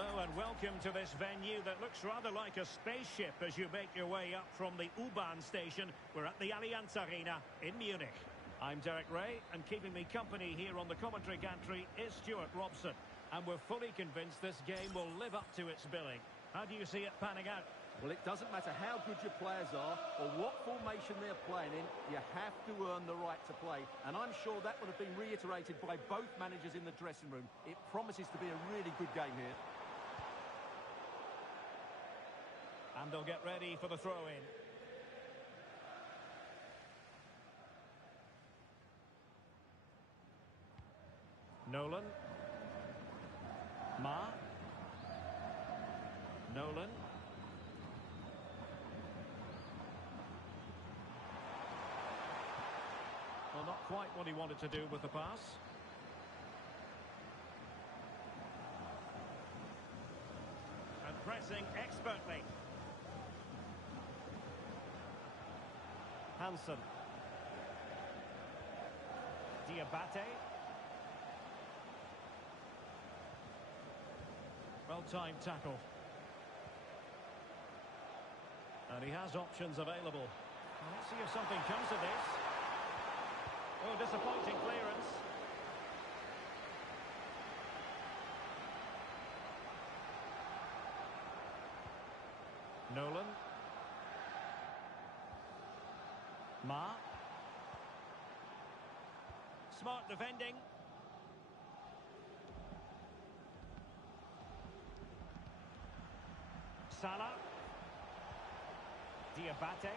Hello and welcome to this venue that looks rather like a spaceship as you make your way up from the U-Bahn station. We're at the Allianz Arena in Munich. I'm Derek Ray, and keeping me company here on the commentary gantry is Stuart Robson. And we're fully convinced this game will live up to its billing. How do you see it panning out? Well, it doesn't matter how good your players are or what formation they're playing in, you have to earn the right to play. And I'm sure that would have been reiterated by both managers in the dressing room. It promises to be a really good game here. And they'll get ready for the throw-in. Nolan. Nolan. Well, not quite what he wanted to do with the pass. And pressing expertly. Hansen. Diabate. Well-timed tackle. And he has options available. Well, let's see if something comes of this. Oh, disappointing clearance. Nolan. Smart defending. Salah. Diabate.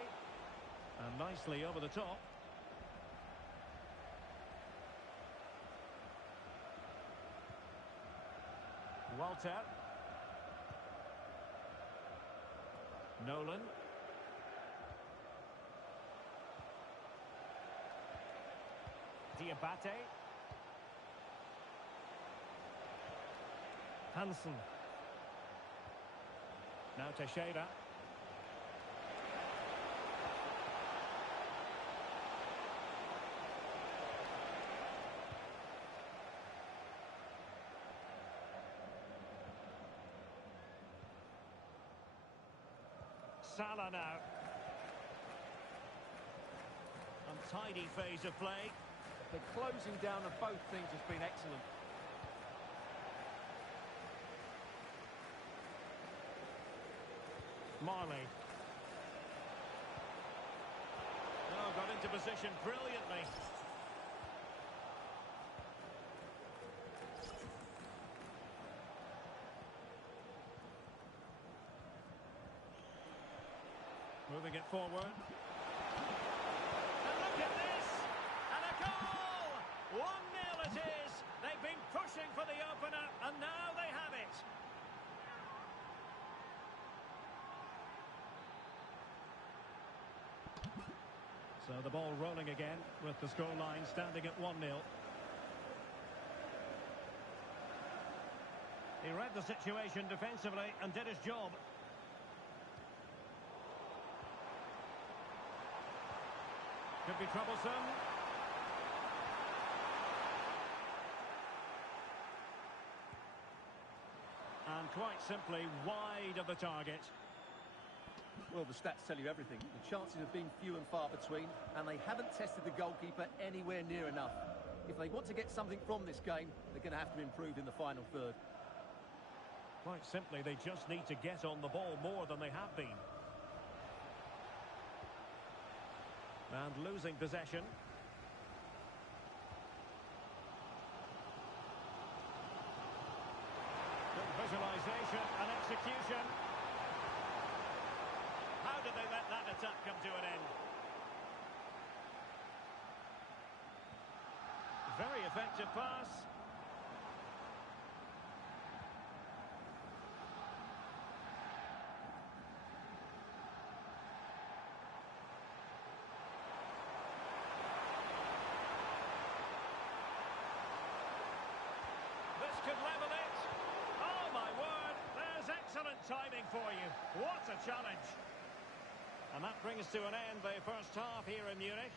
And nicely over the top. Walter. Nolan. Diabate. Hansen. Now Teixeira. Salah now. Untidy phase of play. The closing down of both teams has been excellent. Marley. Oh, got into position brilliantly. Moving it forward. And look at this! And a goal! 1-0 it is! They've been pushing for the opener, and now they have it. So the ball rolling again with the scoreline standing at 1-0. He read the situation defensively and did his job. Could be troublesome. And quite simply wide of the target. Well, the stats tell you everything. The chances have been few and far between, and they haven't tested the goalkeeper anywhere near enough. If they want to get something from this game, they're going to have to improve in the final third. Quite simply, they just need to get on the ball more than they have been. And losing possession. Good visualisation and execution. How did they let that attack come to an end? Very effective pass. This could level it. Oh my word, there's excellent timing for you. What a challenge. And that brings to an end the first half here in Munich.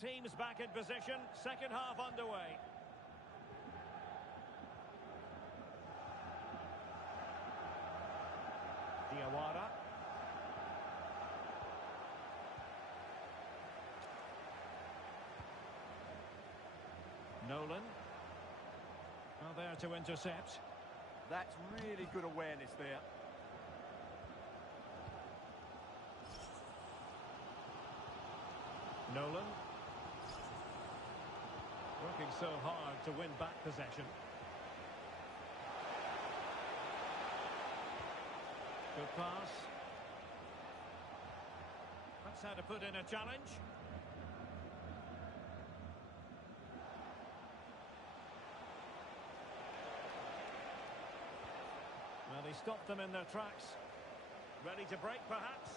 Teams back in position, second half underway. Diawara. Nolan. Well, there to intercept. That's really good awareness there. Nolan. Working so hard to win back possession. Good pass. That's how to put in a challenge. Well, he stopped them in their tracks. Ready to break, perhaps?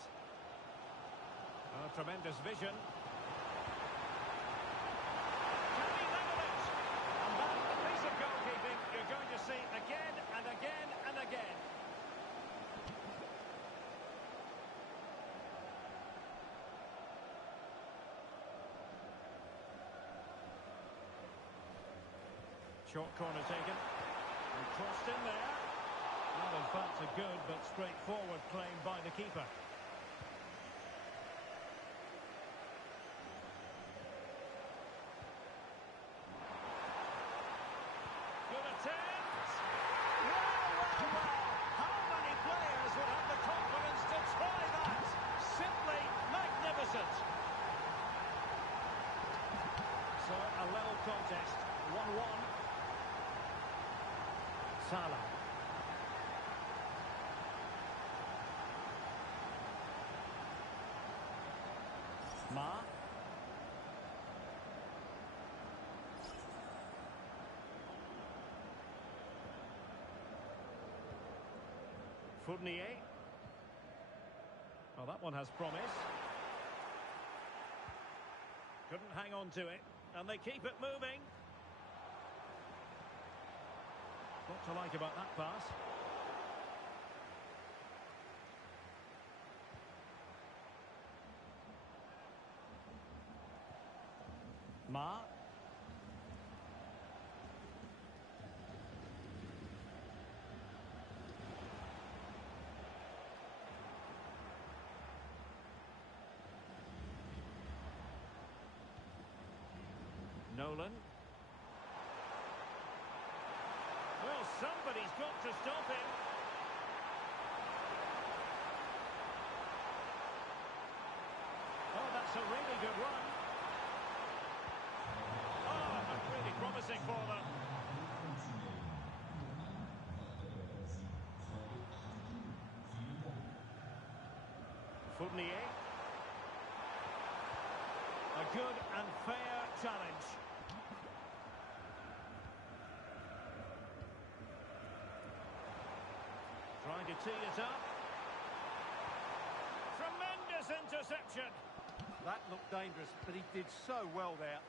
Oh, tremendous vision. Can he level it? And that piece of goalkeeping you're going to see again and again and again. Short corner taken. And crossed in there. Well, in fact, a good but straightforward claim by the keeper. Good attempt! Well! How many players would have the confidence to try that? Simply magnificent! So, a level contest. 1-1. Salah. Ma. Fournier. Well, that one has promise. Couldn't hang on to it, and they keep it moving. What to like about that pass? Ma. Nolan. Well, somebody's got to stop him. Oh, that's a really good run. Oh, that's really promising for them. Fournier. A good and fair challenge. Trying to tee it up. Tremendous interception. That looked dangerous, but he did so well there.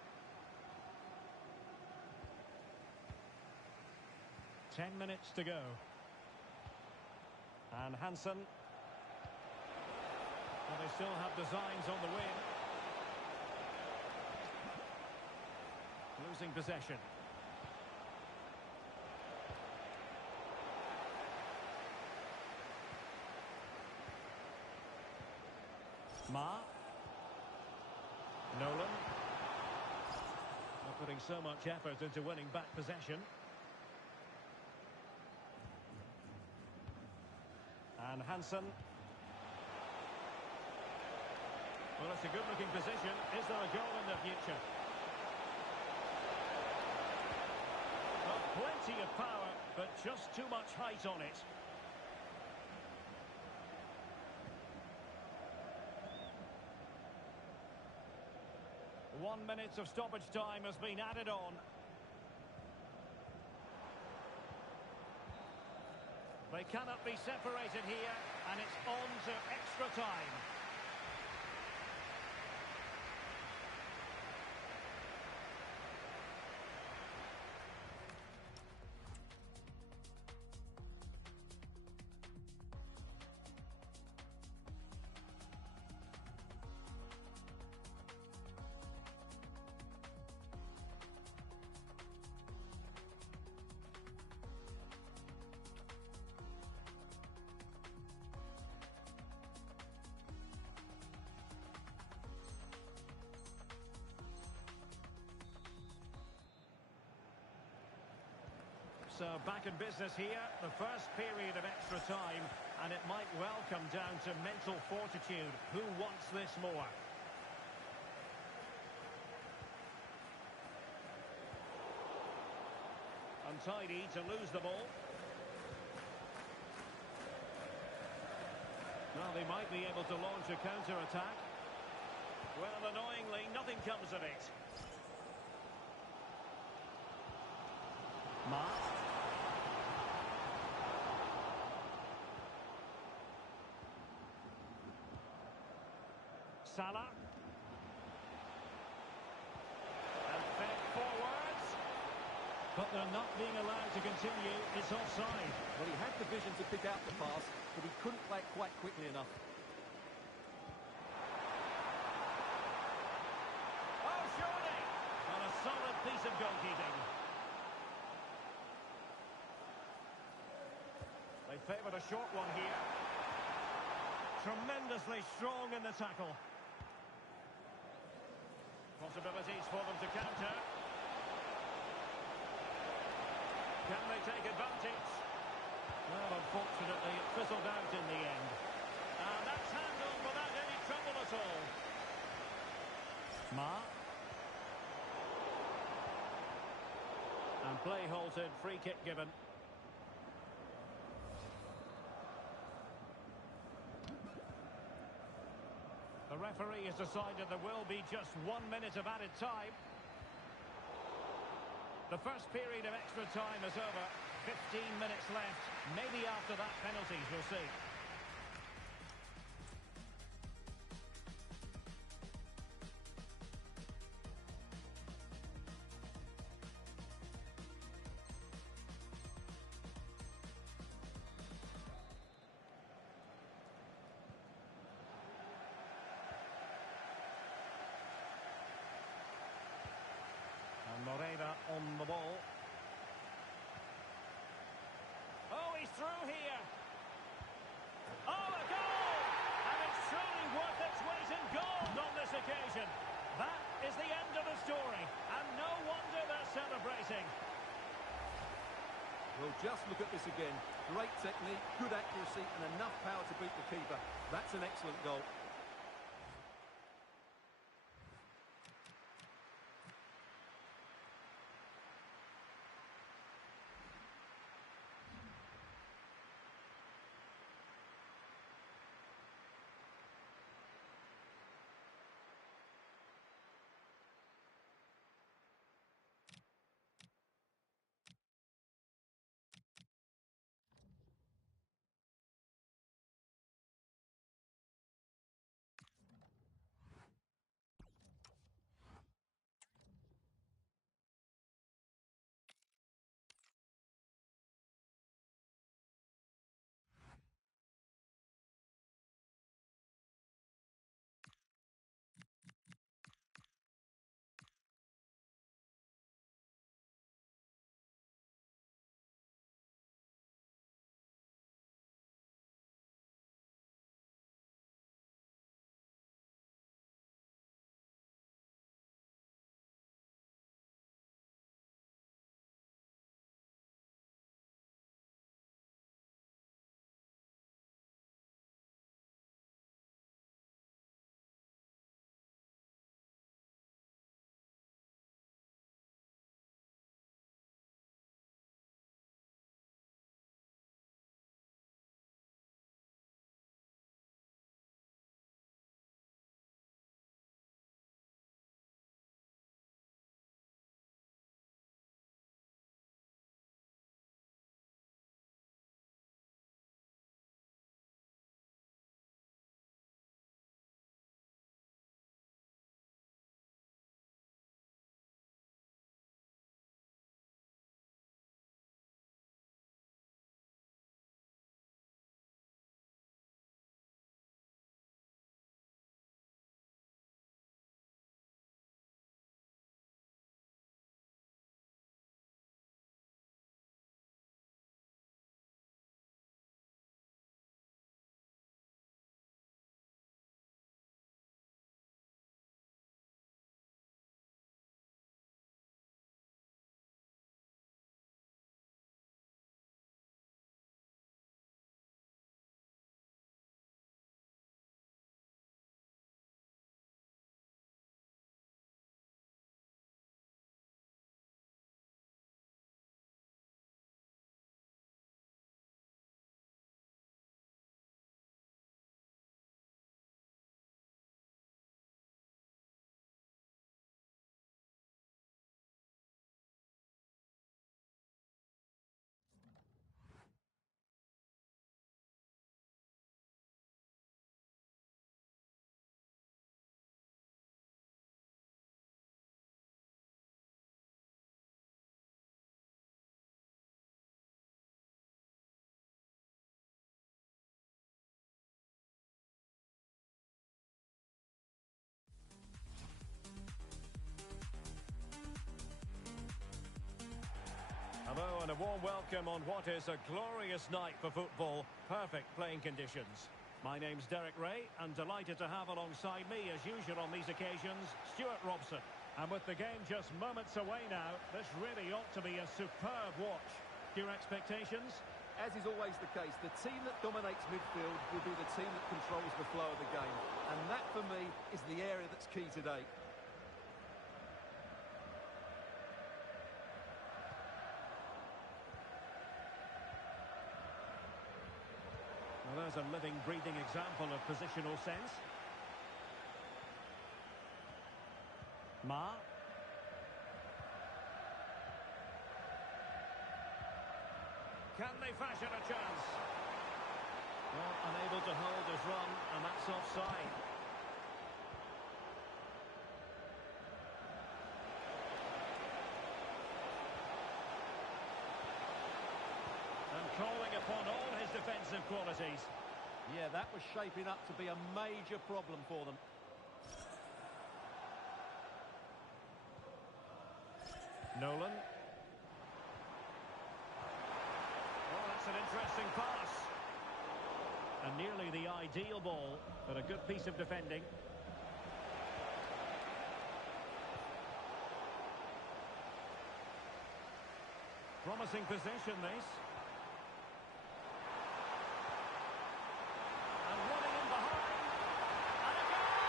10 minutes to go. And Hansen. Well, they still have designs on the win. Losing possession. Ma. Nolan. Not putting so much effort into winning back possession. And Hansen. Well, it's a good-looking position. Is there a goal in the future? Well, plenty of power, but just too much height on it. One minute of stoppage time has been added on. They cannot be separated here, and it's on to extra time. So back in business here, the first period of extra time, and it might well come down to mental fortitude. Who wants this more? Untidy to lose the ball. Now they might be able to launch a counter-attack. Well, annoyingly, nothing comes of it. Ma. Salah. And fed forwards. But they're not being allowed to continue. It's offside. Well, he had the vision to pick out the pass, but he couldn't play it quite quickly enough. Oh, surely! On a solid piece of goalkeeping. They favoured a short one here. Tremendously strong in the tackle. Possibilities for them to counter. Can they take advantage? Well, unfortunately, it fizzled out in the end. And that's handled without any trouble at all. Ma. And play halted, free kick given. The referee has decided there will be just 1 minute of added time. The first period of extra time is over. 15 minutes left. Maybe after that, penalties, we'll see. Moreira on the ball. Oh, he's through here. Oh, a goal! And it's truly worth its weight in gold on this occasion. That is the end of the story. And no wonder they're celebrating. Well, just look at this again. Great technique, good accuracy, and enough power to beat the keeper. That's an excellent goal. warm welcome on what is a glorious night for football. Perfect playing conditions. My name's Derek Ray, and delighted to have alongside me, as usual on these occasions, Stuart Robson. And with the game just moments away now, this really ought to be a superb watch. Your expectations? As is always the case, the team that dominates midfield will be the team that controls the flow of the game. And that, for me, is the area that's key today. Well, there's a living, breathing example of positional sense. Ma. Can they fashion a chance? Well, unable to hold his run, and that's offside. And calling upon all his defensive qualities. Yeah, that was shaping up to be a major problem for them. Nolan. Oh, that's an interesting pass. And nearly the ideal ball, but a good piece of defending. Promising position, this. And running in behind. And a goal!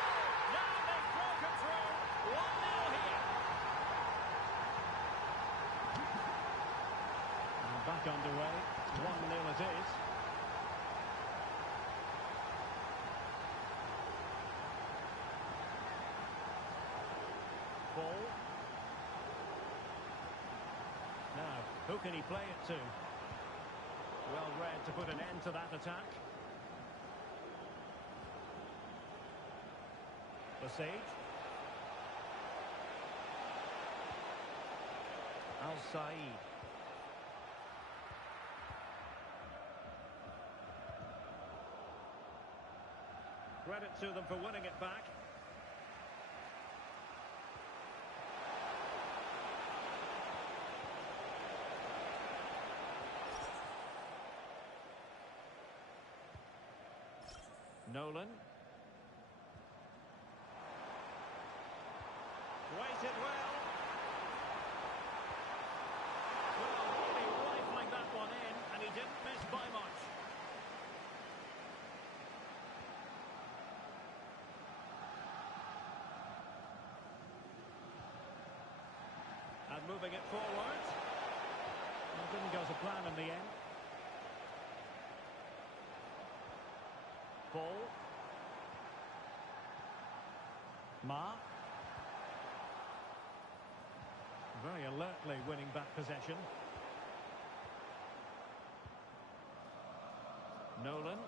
Now they've broken through. 1-0 here. And back underway. 1-0 it is. Ball. Now, who can he play it to? Well read to put an end to that attack. Basage. Al-Said. Credit to them for winning it back. Nolan. Waited well. Well, really rifling that one in, and he didn't miss by much. And moving it forward. Well, didn't go to plan in the end. Ball. Ma. Very alertly winning back possession. Nolan.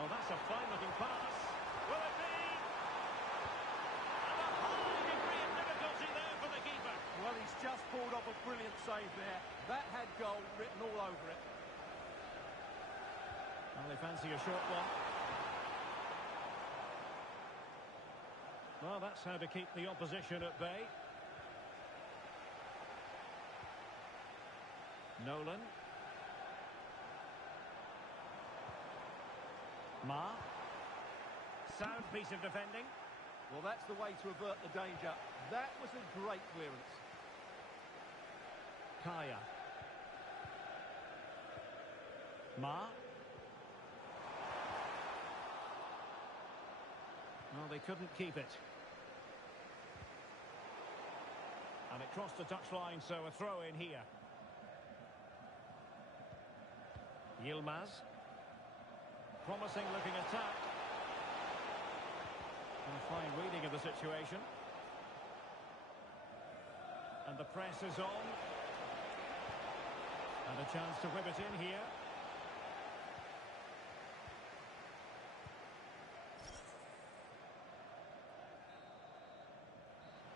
Oh, that's a fine-looking pass. Will it be? And a high degree of difficulty there for the keeper. Well, he's just pulled off a brilliant save there. That had goal written all over it. Well, they fancy a short one. Well, that's how to keep the opposition at bay. Nolan. Ma. Sound piece of defending. Well, that's the way to avert the danger. That was a great clearance. Kaya. Ma. Well, they couldn't keep it. And it crossed the touchline, so a throw in here. Yilmaz. Promising looking attack. And a fine reading of the situation. And the press is on. And a chance to whip it in here.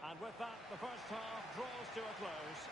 And with that, the first half draws to a close.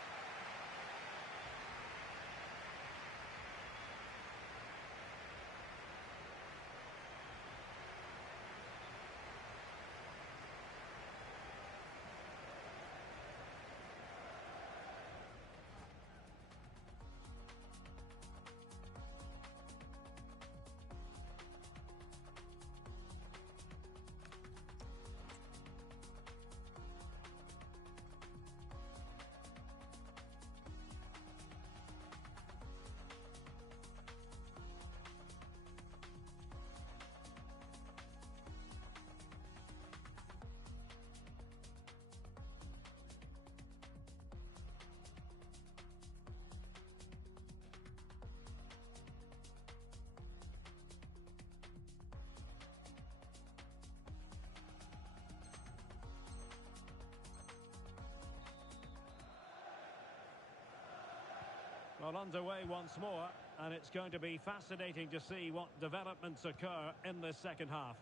Well, underway once more, and it's going to be fascinating to see what developments occur in this second half.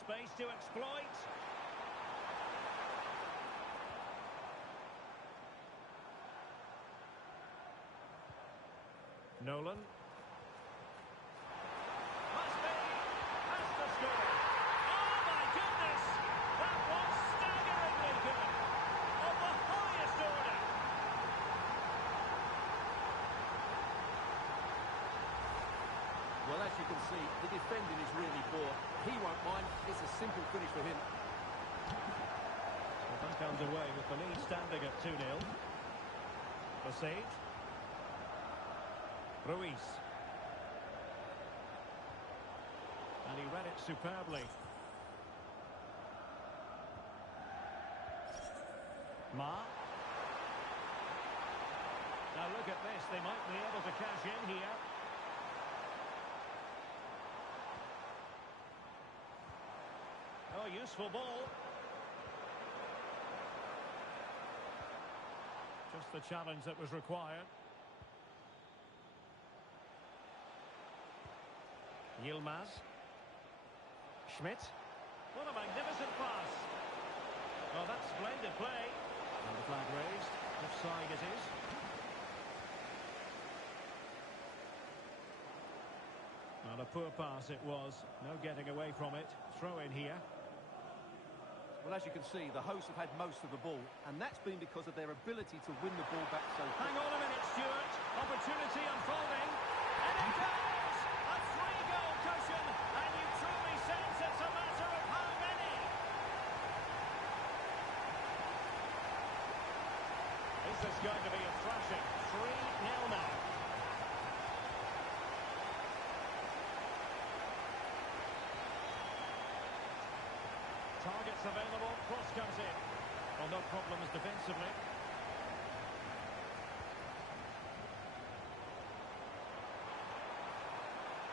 Space to exploit. Nolan. Must be. Has to score. Oh, my goodness! That was staggeringly good. Of the highest order. Well, as you can see, the defending is really poor. He won't mind. It's a simple finish for him. Well, back underway with the lead standing at 2-0. Bassett. Ruiz. And he read it superbly. Ma. Now look at this. They might be able to cash in here. Oh, useful ball. Just the challenge that was required. Yilmaz. Schmidt. What a magnificent pass. Well, that's splendid play. And the flag raised. Offside it is. Well, a poor pass it was. No getting away from it. Throw in here. Well, as you can see, the hosts have had most of the ball, and that's been because of their ability to win the ball back so quickly. Hang on a minute, Stuart. Opportunity unfolding. And it goes! A three-goal cushion, and you truly sense it's a matter of how many. This is going to be a thrashing. 3-0 now. Targets available, cross comes in. Well, no problems defensively.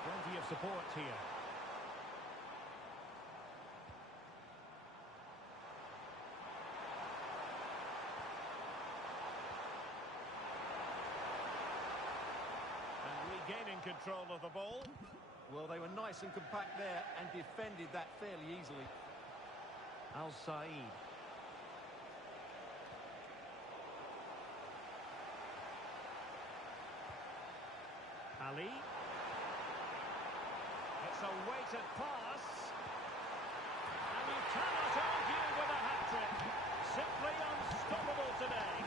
Plenty of support here. And regaining control of the ball. Well, they were nice and compact there and defended that fairly easily. Al Said. Ali. It's a weighted pass. And you cannot argue with a hat-trick. Simply unstoppable today.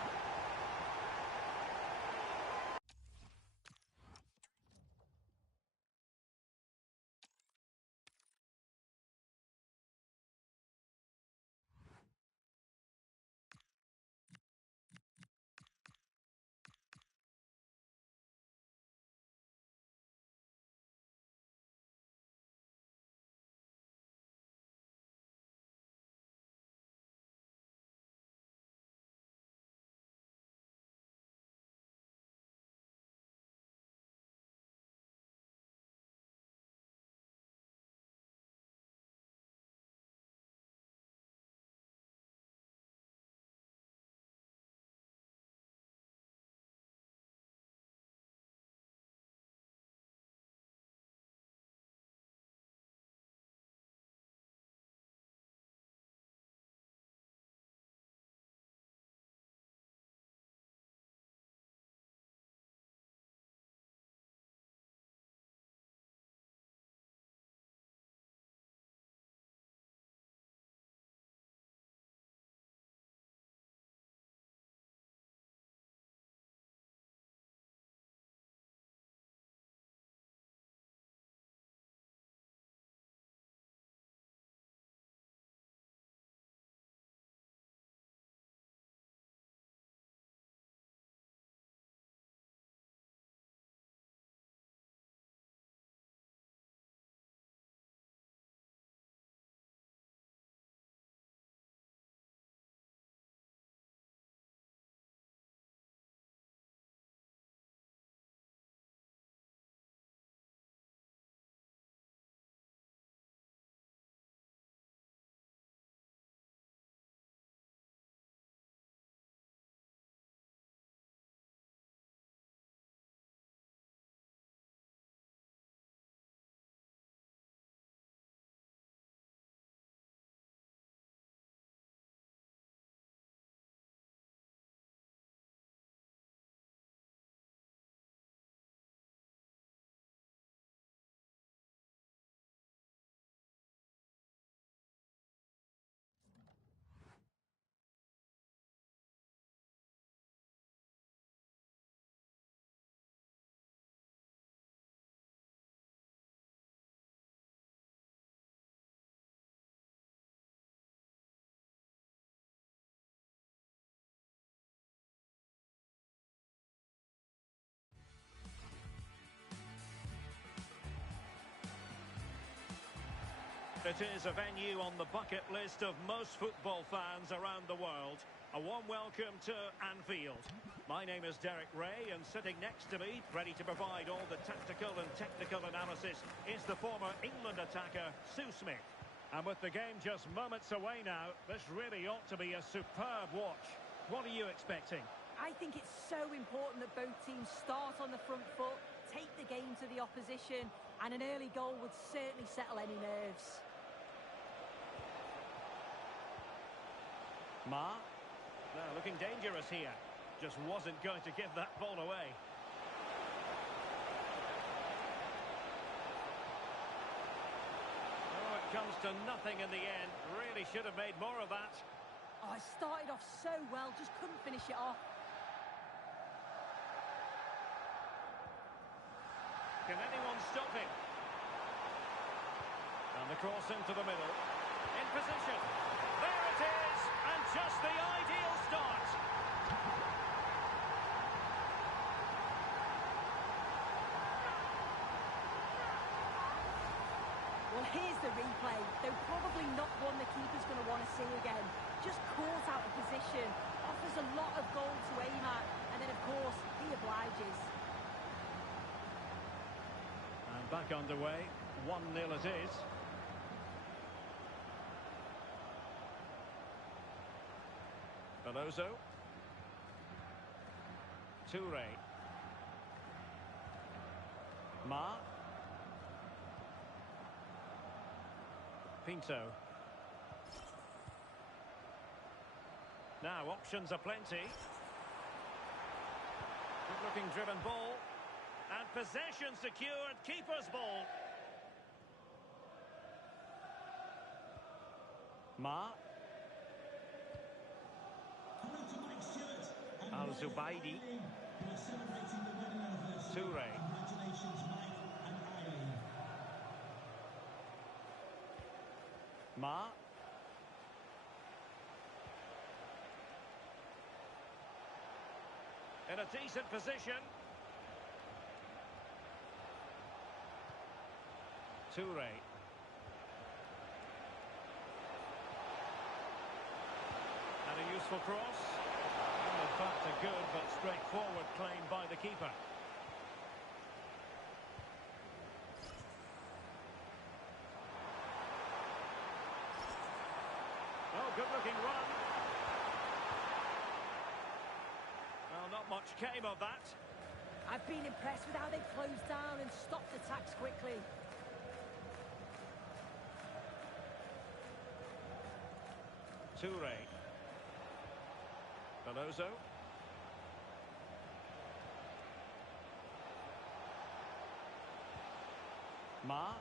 It is a venue on the bucket list of most football fans around the world. A warm welcome to Anfield. My name is Derek Ray, and sitting next to me, ready to provide all the tactical and technical analysis, is the former England attacker, Sue Smith. And with the game just moments away now, this really ought to be a superb watch. What are you expecting? I think it's so important that both teams start on the front foot, take the game to the opposition, and an early goal would certainly settle any nerves. Ma? No, looking dangerous here. Just wasn't going to give that ball away. Oh, it comes to nothing in the end. Really should have made more of that. Oh, it started off so well, just couldn't finish it off. Can anyone stop him? And the cross into the middle. In position. There it is! And just the ideal start. Well, here's the replay. Though probably not one the keeper's going to want to see again. Just caught out of position. Offers a lot of goal to aim at. And then, of course, he obliges. And back underway. 1-0 it is. Veloso. Toure. Ma. Pinto. Now options are plenty. Good looking driven ball. And possession secured. Keeper's ball. Ma. Al-Zubaidi. Toure. Ma. In a decent position. Toure. And a useful cross. In fact, a good but straightforward claim by the keeper. Oh, good-looking run. Well, not much came of that. I've been impressed with how they closed down and stopped attacks quickly. Toure. Veloso. Ma.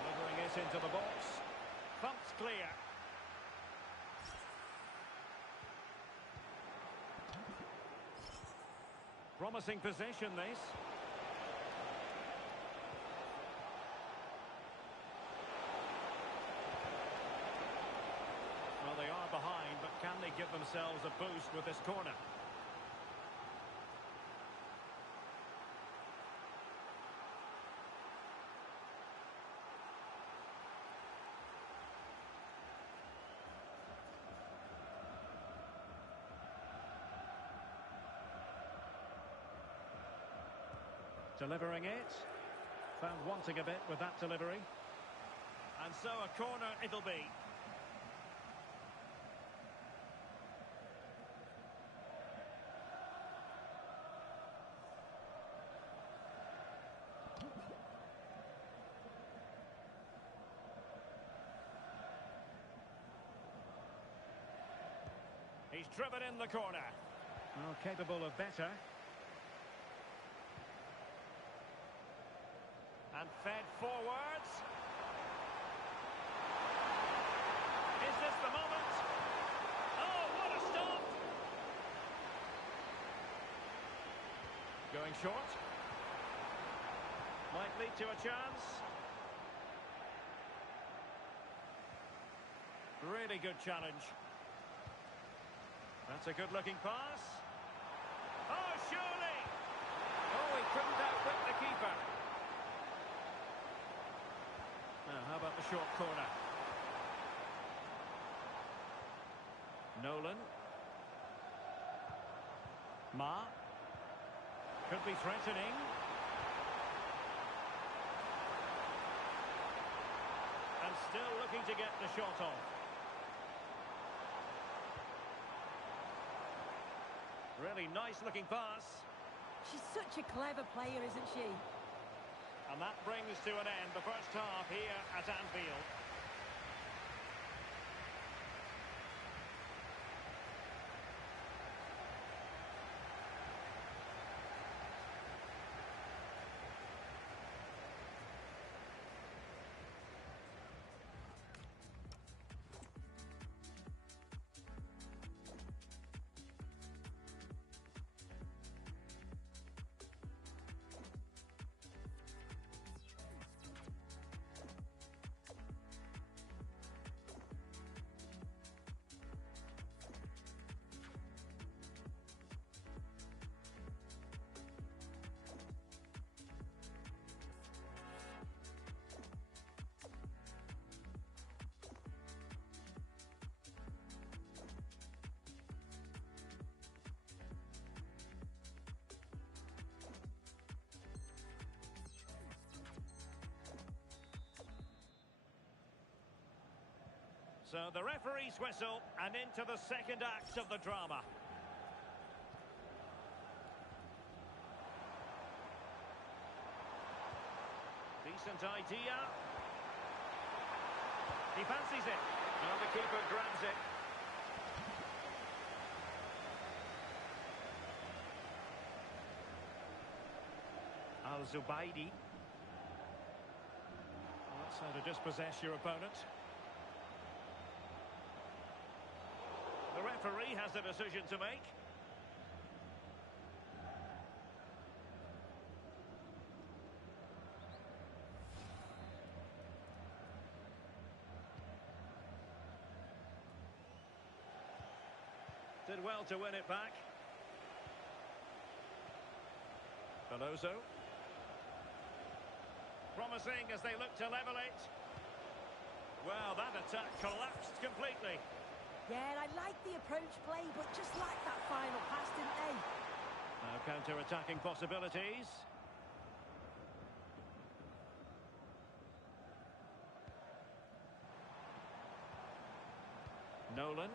Delivering it into the box. Pumped clear. Promising possession, this. Well, they are behind, but can they give themselves a boost with this corner? Delivering it. Found wanting a bit with that delivery. And so a corner it'll be. He's driven in the corner. Well, capable of better. And fed forwards. Is this the moment? Oh, what a stop! Going short. Might lead to a chance. Really good challenge. That's a good-looking pass. Oh, surely! Oh, he couldn't outwit the keeper. Now, how about the short corner? Nolan. Ma. Could be threatening. And still looking to get the shot off. Really nice looking pass. She's such a clever player, isn't she? And that brings to an end the first half here at Anfield. So the referee's whistle, and into the second act of the drama. Decent idea. He fancies it. Now the keeper grabs it. Al-Zubaidi. That's how to dispossess your opponent. The referee has a decision to make. Did well to win it back. Veloso. Promising as they look to level it. Well, that attack collapsed completely. Yeah, I like the approach play, but just like that final pass, didn't they? Now counter-attacking possibilities. Nolan.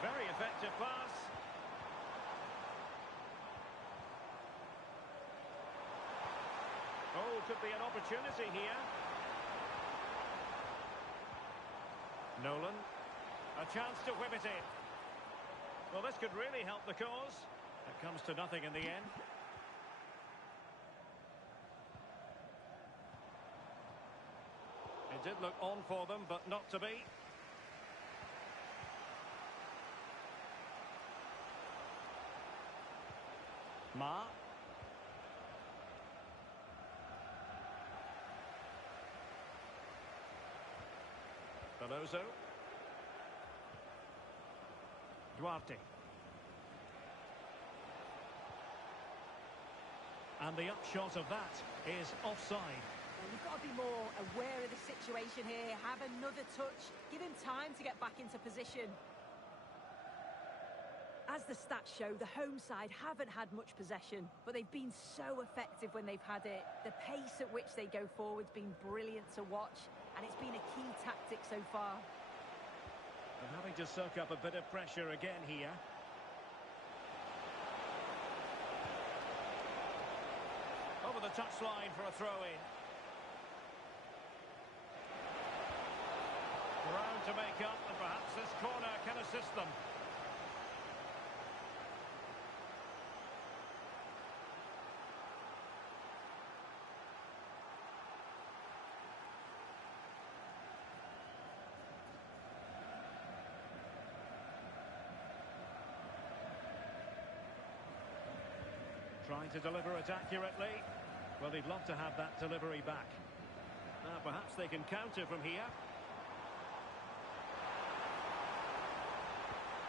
Very effective pass. Oh, could be an opportunity here. Nolan. A chance to whip it in. Well, this could really help the cause. It comes to nothing in the end. It did look on for them, but not to be. Ma. Veloso. Duarte. And the upshot of that is offside. Well, you've got to be more aware of the situation here. Have another touch. Give him time to get back into position. As the stats show, the home side haven't had much possession, but they've been so effective when they've had it. The pace at which they go forward's been brilliant to watch, and it's been a key tactic so far. And having to soak up a bit of pressure again here. Over the touchline for a throw-in. Ground to make up, and perhaps this corner can assist them. Trying to deliver it accurately. Well, they'd love to have that delivery back. Now, perhaps they can counter from here.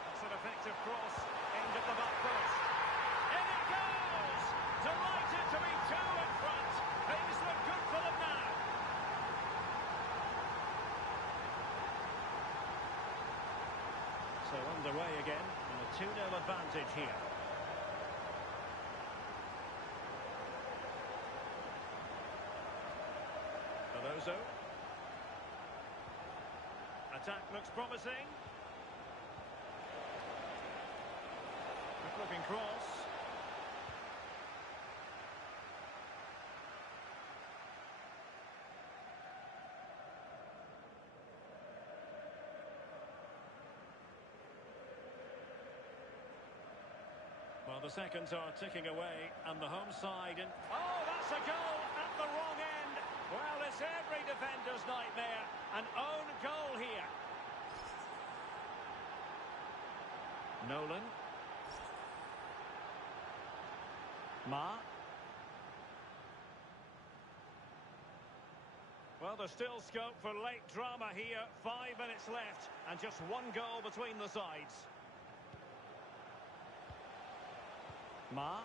That's an effective cross aimed at the back post. In it goes! Delighted to be two in front. Things look good for them now. So underway again, and a 2-0 advantage here. Alonso. Attack looks promising. Good looking cross. Well, the seconds are ticking away, and the home side. Oh, that's a goal at the wrong end. Well, it's every defender's nightmare. An own goal here. Nolan. Ma. Well, there's still scope for late drama here. 5 minutes left, and just one goal between the sides. Ma.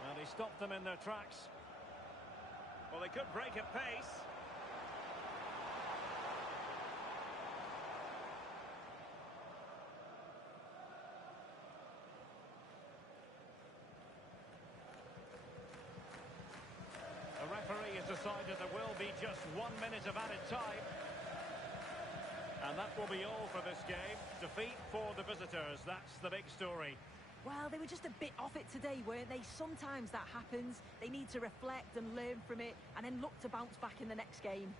Well, he stopped them in their tracks. Well, they could break at pace. The referee has decided there will be just 1 minute of added time. And that will be all for this game. Defeat for the visitors. That's the big story. Well, they were just a bit off it today, weren't they? Sometimes that happens. They need to reflect and learn from it and then look to bounce back in the next game.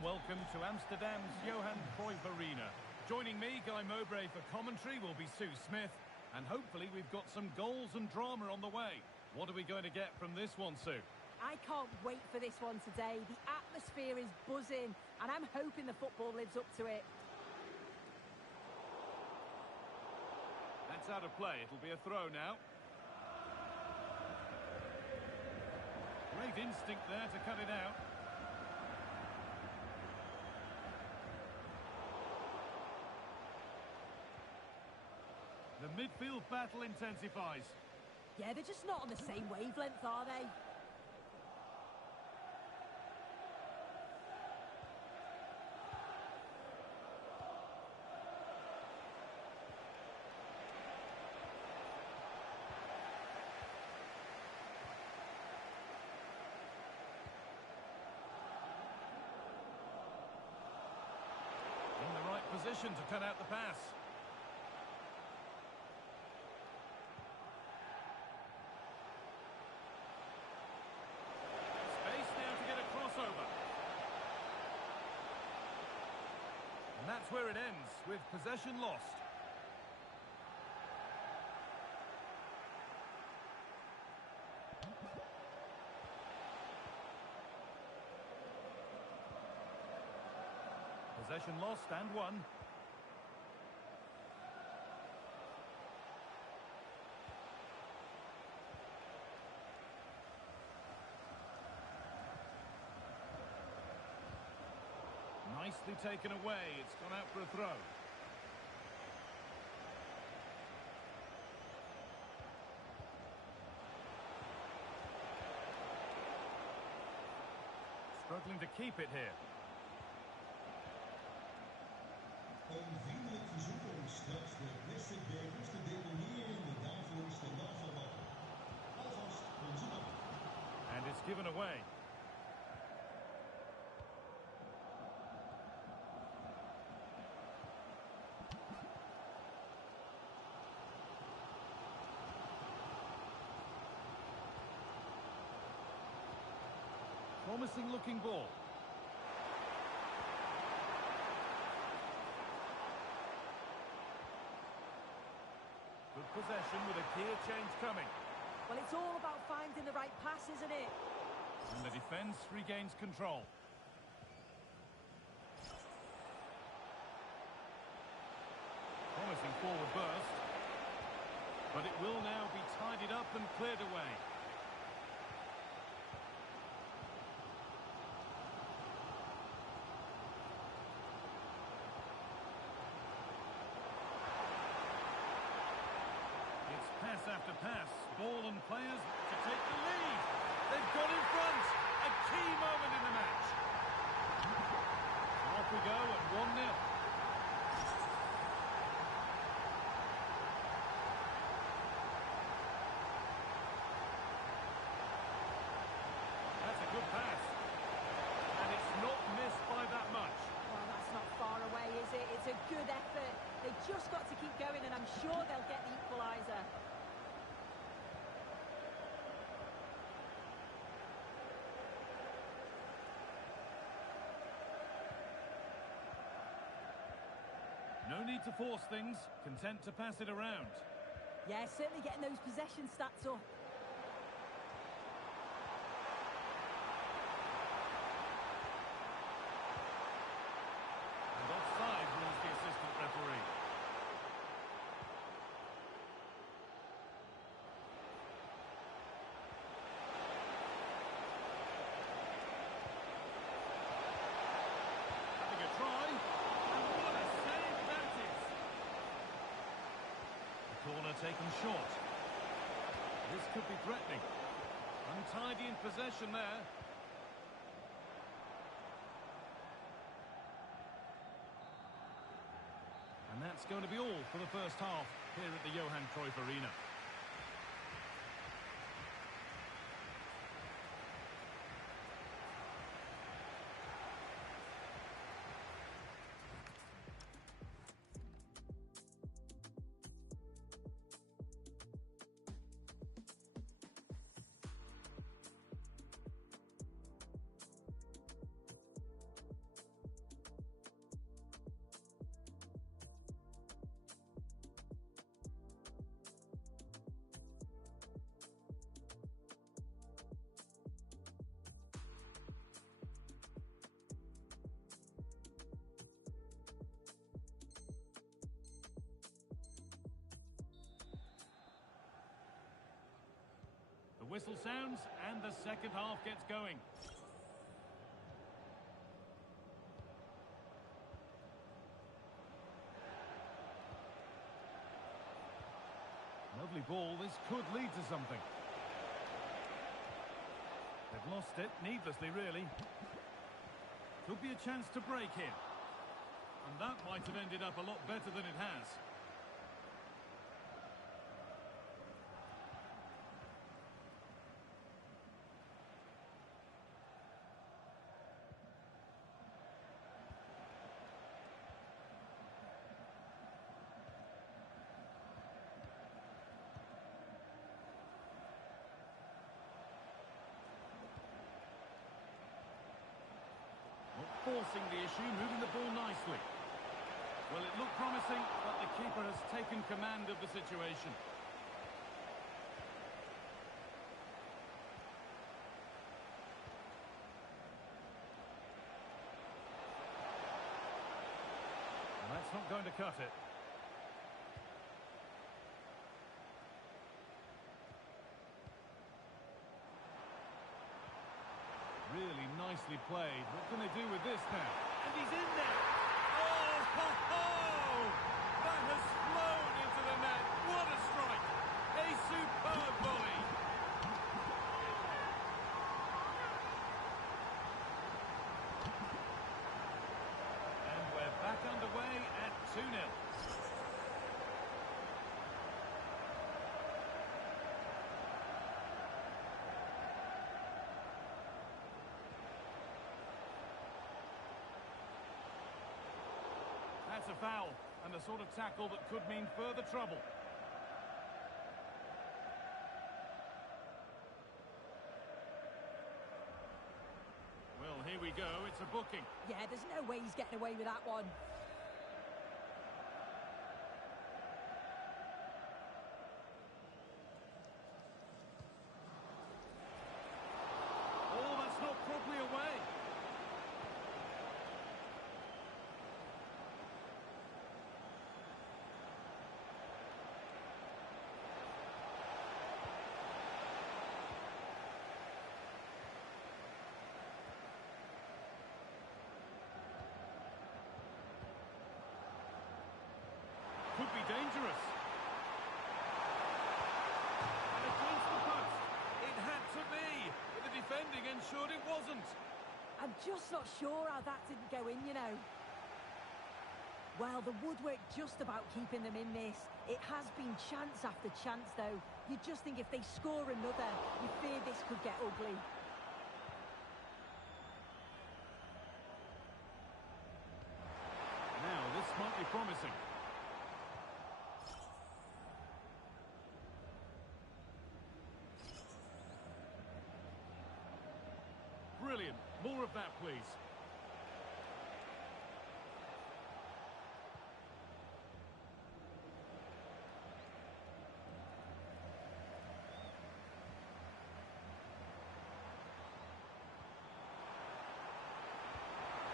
warm welcome to Amsterdam's Johan Cruyff Arena. Joining me, Guy Mowbray, for commentary will be Sue Smith. And hopefully we've got some goals and drama on the way. What are we going to get from this one, Sue? I can't wait for this one today. The atmosphere is buzzing, and I'm hoping the football lives up to it. That's out of play. It'll be a throw now. Great instinct there to cut it out. The midfield battle intensifies. Yeah, they're just not on the same wavelength, are they? In the right position to cut out the pass. And that's where it ends, with possession lost. Possession lost and won. Nicely taken away. It's gone out for a throw. Struggling to keep it here. Een vriendelijk verzoek om straks de plastic bekers te deponeren in de dagelijkse navelbakken. Alvast onze dank. And it's given away. Promising looking ball. Good possession with a clear change coming. Well, it's all about finding the right pass, isn't it? And the defence regains control. Promising forward burst. But it will now be tidied up and cleared away. Pass after pass, ball and players to take the lead. They've got in front. A key moment in the match. Off we go at 1-0. That's a good pass. And it's not missed by that much. Well, that's not far away, is it? It's a good effort. They've just got to keep going, and I'm sure they'll get the equaliser. No need to force things, content to pass it around. Yeah, certainly getting those possession stats up. And offside rules the assistant referee. Having a try. And what a save that is! The corner taken short. This could be threatening. Untidy in possession there. And that's going to be all for the first half here at the Johan Cruyff Arena. whistle sounds and the second half gets going. Lovely ball. This could lead to something. They've lost it needlessly, really. Could be a chance to break here. And that might have ended up a lot better than it has. Forcing the issue, moving the ball nicely. Well, it looked promising, but the keeper has taken command of the situation. And that's not going to cut it. Really nicely played. What can they do with this now? And he's in there! Oh, ho, ho! That has flown into the net. What a strike! A superb volley! And we're back underway at 2-0. That's a foul, and the sort of tackle that could mean further trouble. Well, here we go, it's a booking. Yeah, there's no way he's getting away with that one. Oh, that's not properly away. Could be dangerous. And against the post. It had to be, but the defending ensured it wasn't. I'm just not sure how that didn't go in, you know. Well, the woodwork just about keeping them in this. It has been chance after chance, though. You just think if they score another, you fear this could get ugly. Now, this might be promising. Brilliant. More of that, please.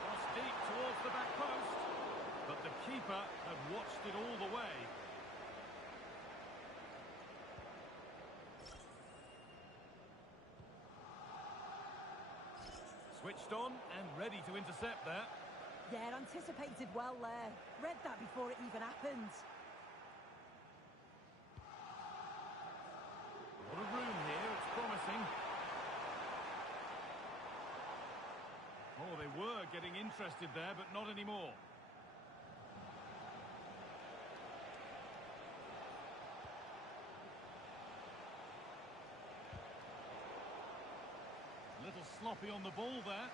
Cross deep towards the back post. But the keeper had watched it all the way. Switched on and ready to intercept that. Yeah, anticipated well there. Read that before it even happened. What a room here, it's promising. Oh, they were getting interested there, but not anymore. A little sloppy on the ball there.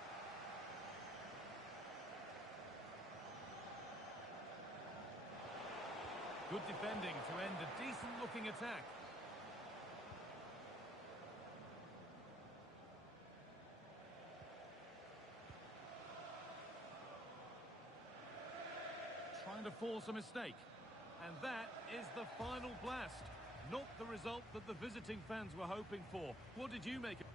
Good defending to end a decent-looking attack. Trying to force a mistake. And that is the final blast. Not the result that the visiting fans were hoping for. What did you make of it?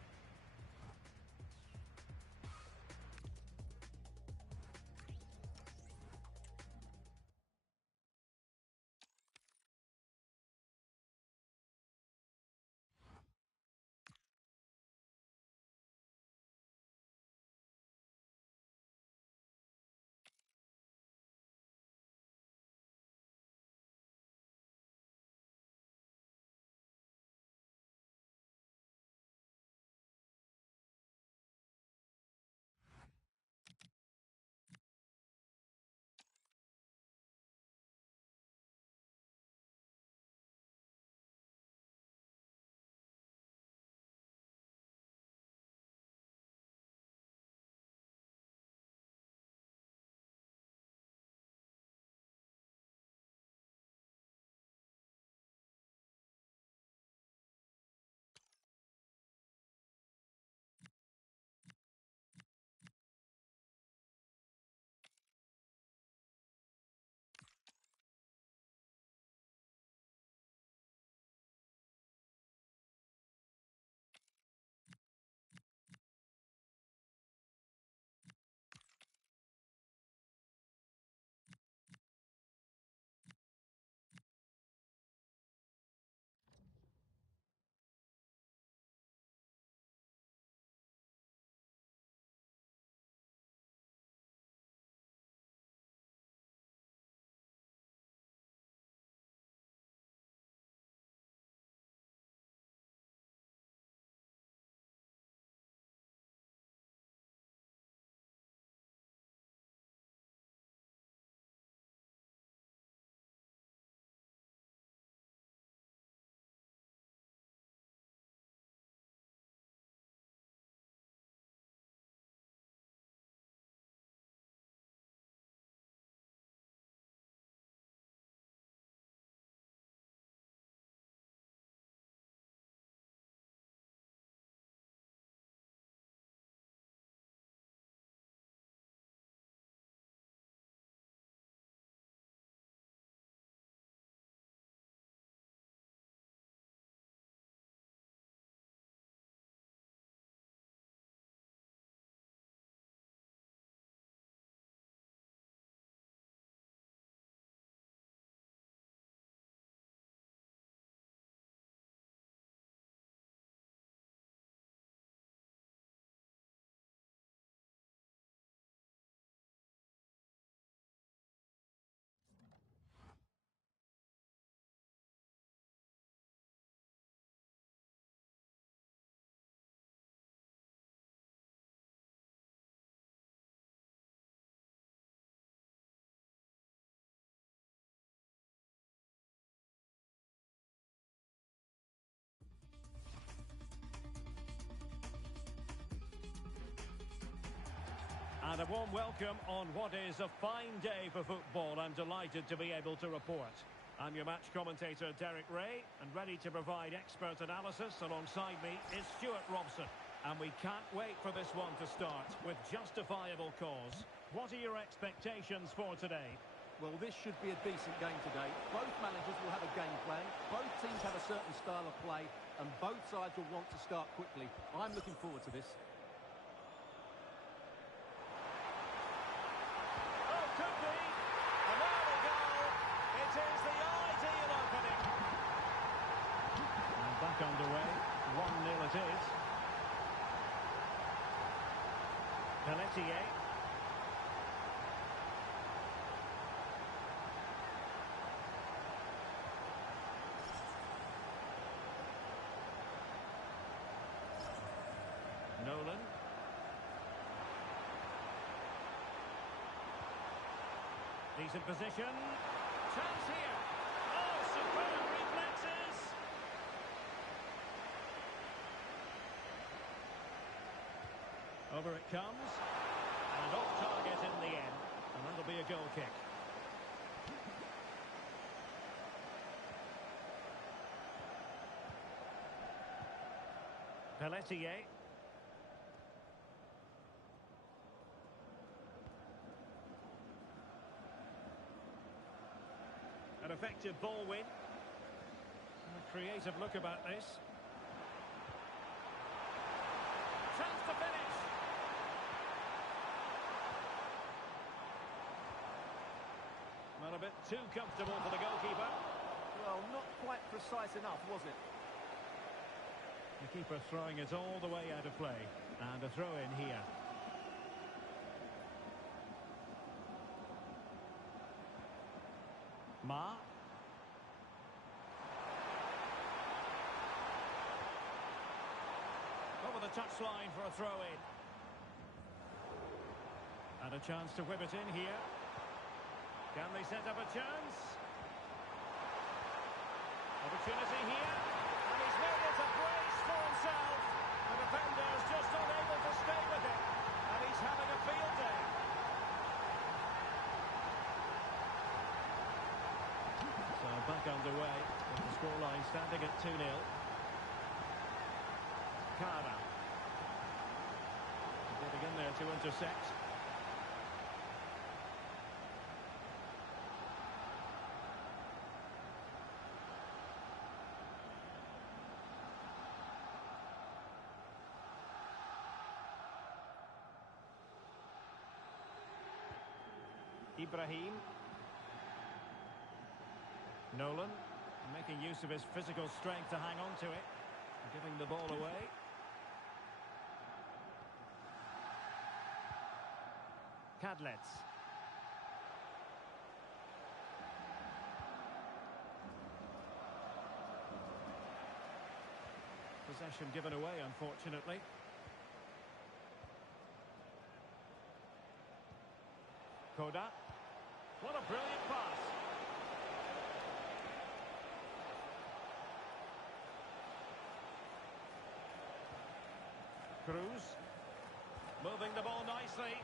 And a warm welcome on what is a fine day for football. I'm delighted to be able to report. I'm your match commentator, Derek Ray, and ready to provide expert analysis. Alongside me is Stuart Robson. And we can't wait for this one to start with justifiable cause. What are your expectations for today? Well, this should be a decent game today. Both managers will have a game plan. Both teams have a certain style of play, and both sides will want to start quickly. I'm looking forward to this. Oh, could be. And there we go. It is the ideal opening. And back underway. 1-0 it is. Pelletier. Nolan. Decent position. Chance here. Oh, superb reflexes. Over it comes. And off target in the end. And that'll be a goal kick. Pelletier. An effective ball win. A creative look about this. Chance to finish. Not a bit too comfortable for the goalkeeper. Well, not quite precise enough, was it? The keeper throwing it all the way out of play. And a throw in here. Ma. Over the touchline for a throw-in. And a chance to whip it in here. Can they set up a chance? Opportunity here. And he's made it a brace for himself. The defender's just unable to stay with it. And he's having a field day. So back underway, with the scoreline standing at 2-0. Cara. Getting in there to intercept. Ibrahim. Nolan making use of his physical strength to hang on to it. Giving the ball away. Cadlets. Possession given away, unfortunately. Koda. What a brilliant pass. Cruz. Moving the ball nicely.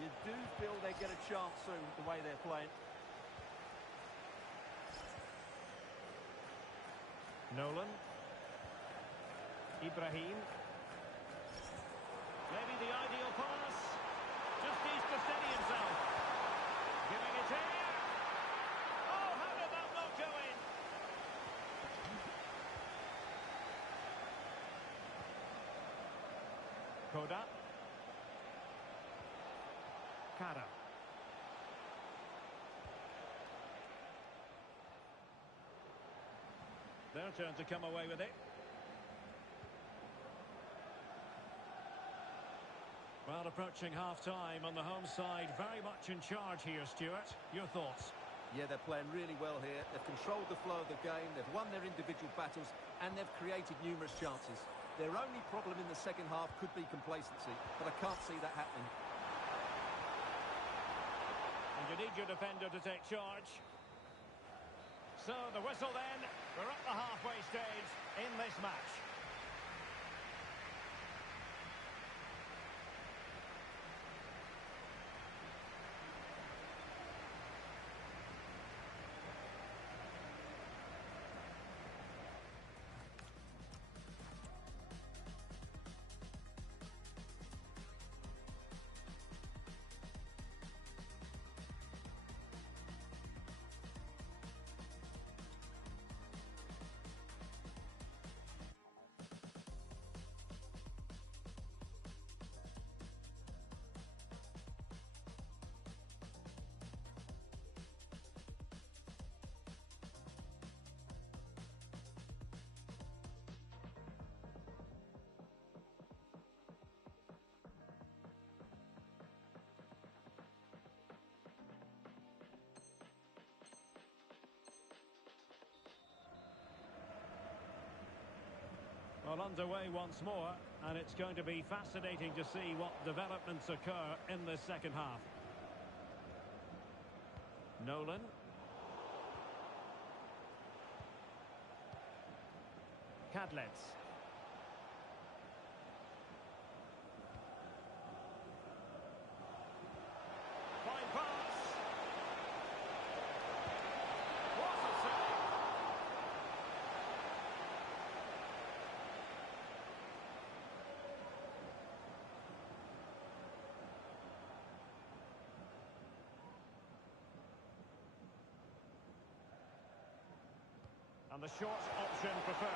You do feel they get a chance soon, the way they're playing. Nolan. Ibrahim. Maybe the ideal pass. Just needs to steady himself. Giving it here. Oh, how did that not go in? Koda. Cara. Their turn to come away with it. Well, approaching half-time on the home side, very much in charge here, Stuart. Your thoughts? Yeah, they're playing really well here. They've controlled the flow of the game, they've won their individual battles, and they've created numerous chances. Their only problem in the second half could be complacency, but I can't see that happening. And you need your defender to take charge. So, the whistle then. We're at the halfway stage in this match. Well, underway once more, and it's going to be fascinating to see what developments occur in this second half. Nolan. Cadlets. Fine pass. What a save. And the short option preferred.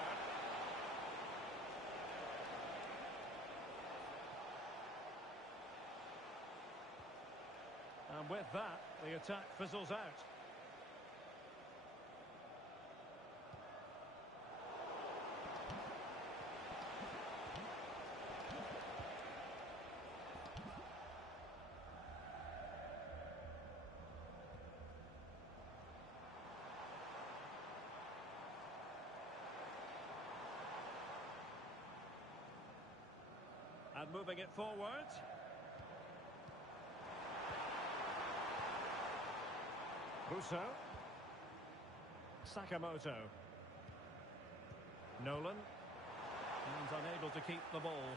And with that, the attack fizzles out. And moving it forward. Russo. Sakamoto. Nolan. And unable to keep the ball.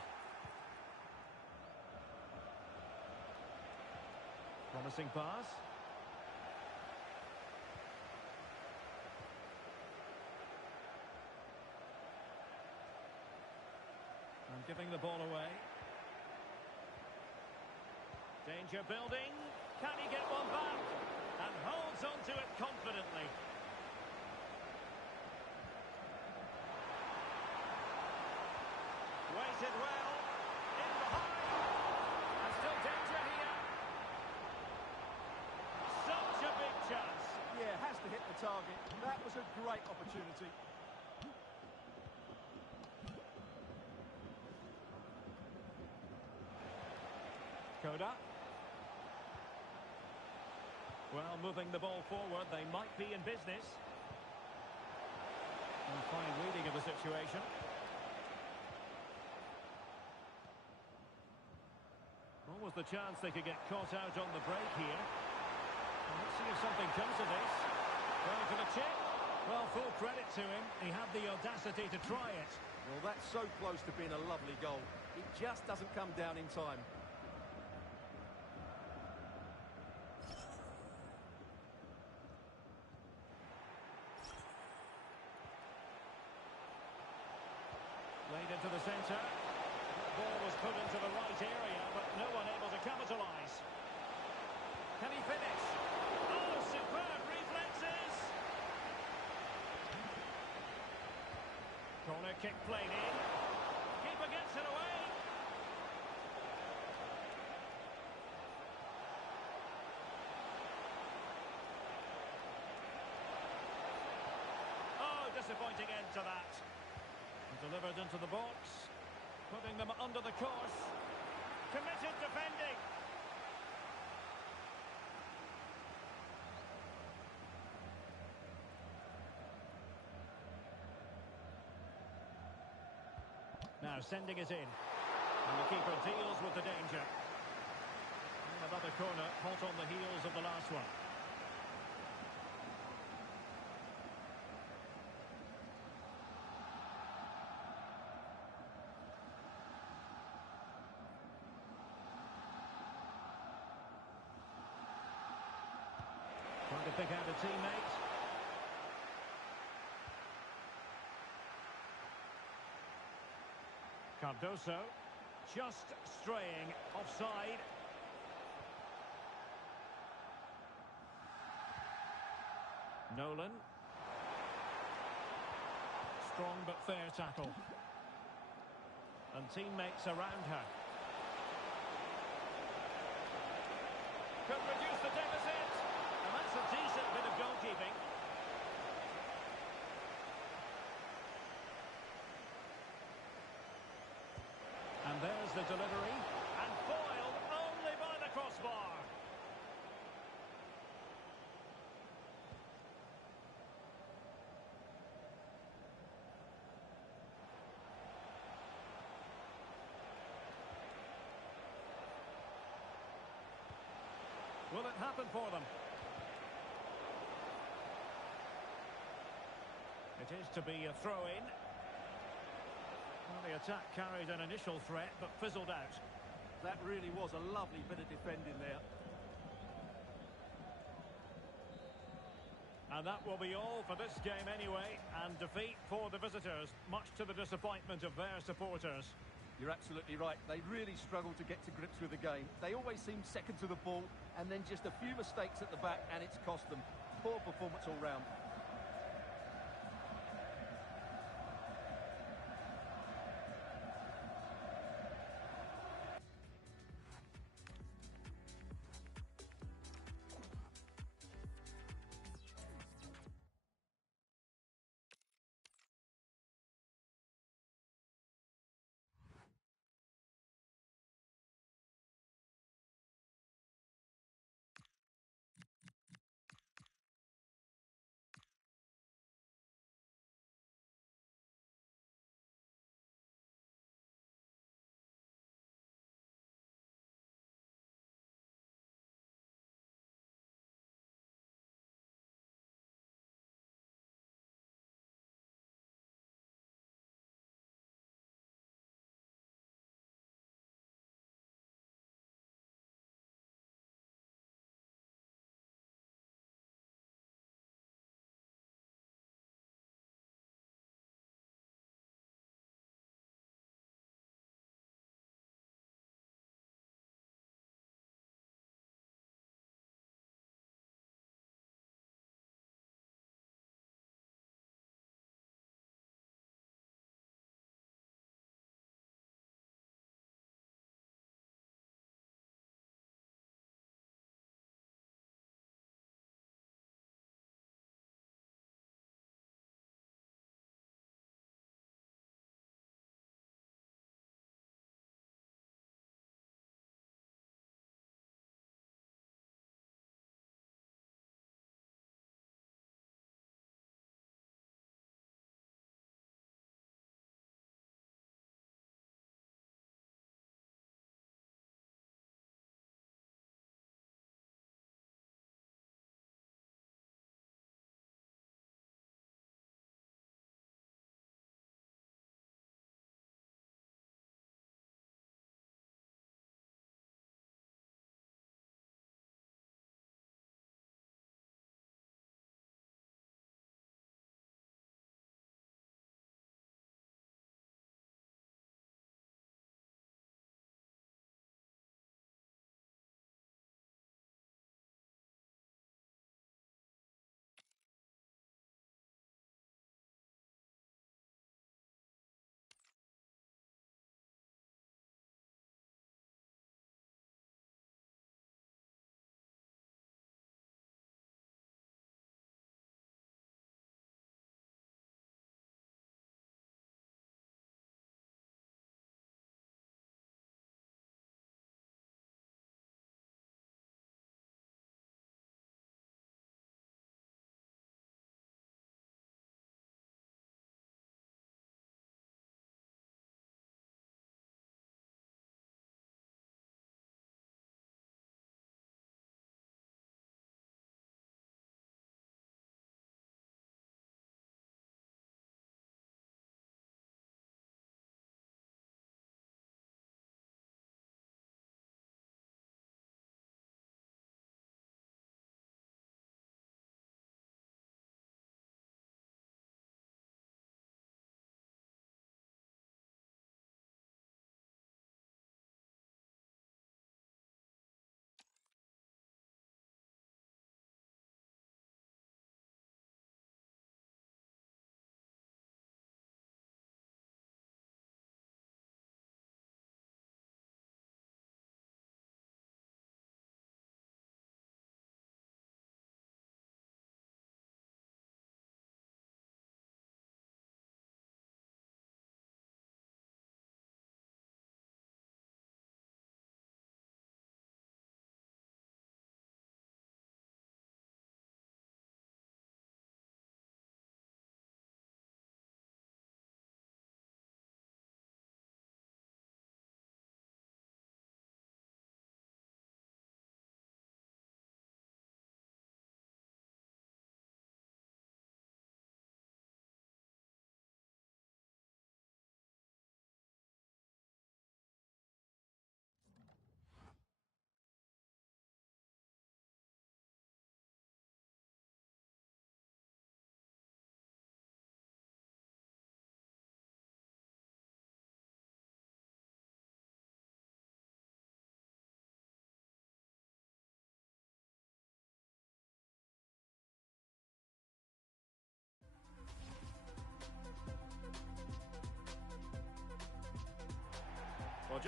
Promising pass. And giving the ball away. Danger building. Can he get one back? And holds on to it confidently. Waited well. In behind. And still danger here. Such a big chance. Yeah, has to hit the target. That was a great opportunity. Koda. Well, moving the ball forward, they might be in business. And fine reading of the situation. What was the chance they could get caught out on the break here? Well, let's see if something comes of this. Going for the chip. Well, full credit to him. He had the audacity to try it. Well, that's so close to being a lovely goal. It just doesn't come down in time. Laid into the centre. Ball was put into the right area, but no one able to capitalise. Can he finish? Oh, superb reflexes! Corner kick played in. Keeper gets it away. Oh, disappointing end to that. Delivered into the box, putting them under the course. Committed defending. Now sending it in. And the keeper deals with the danger. And another corner, hot on the heels of the last one. Trying to pick out a teammate. Cardoso just straying offside. Nolan. Strong but fair tackle. And teammates around her. Could reduce the deficit. And that's a decent bit of goalkeeping. And there's the delivery. And foiled only by the crossbar. happen for them. It is to be a throw-in. Well, the attack carried an initial threat, but fizzled out. That really was a lovely bit of defending there. And that will be all for this game anyway. And defeat for the visitors, much to the disappointment of their supporters. You're absolutely right. They really struggled to get to grips with the game. They always seem second to the ball, and then just a few mistakes at the back, and it's cost them. Poor performance all round.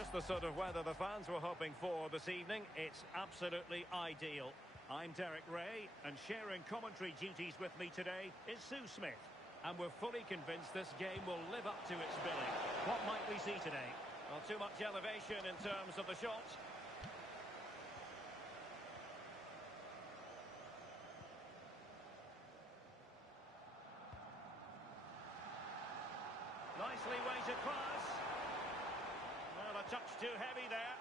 Just the sort of weather the fans were hoping for this evening. It's absolutely ideal. I'm Derek Ray, and sharing commentary duties with me today is Sue Smith. And we're fully convinced this game will live up to its billing. What might we see today? Well, too much elevation in terms of the shot. Nicely weighted pass. Well, a touch too heavy there.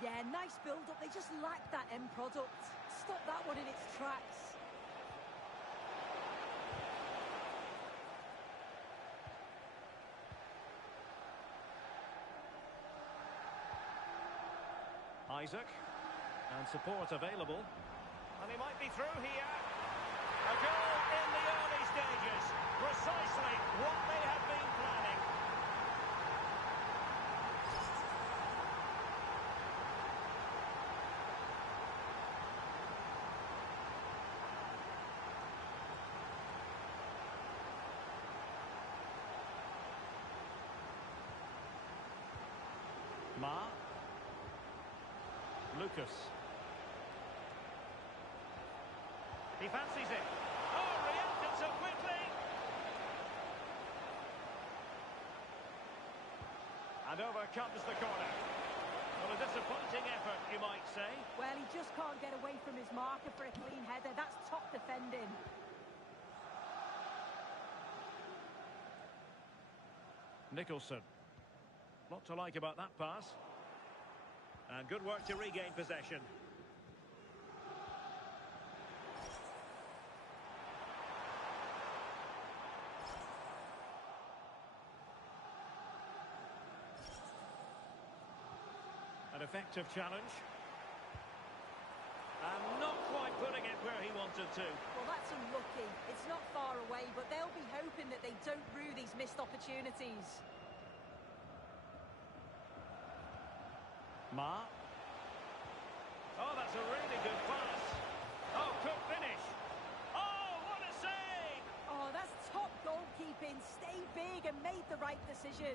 Yeah, nice build-up. They just lack that end product. Stop that one in its tracks. Isaac. And support available. And he might be through here. A goal in the early stages. Precisely what they have been planning. Ma. Lucas. He fancies it. Oh, reacted so quickly. And over comes the corner. Well, a disappointing effort, you might say. Well, he just can't get away from his marker for a clean header. That's top defending. Nicholson. Lot to like about that pass. And good work to regain possession. An effective challenge. And not quite putting it where he wanted to. Well, that's unlucky. It's not far away, but they'll be hoping that they don't rue these missed opportunities. Ma. Oh, that's a really good pass. Oh, good finish. Oh, what a save! Oh, that's top goalkeeping. Stay big and made the right decision.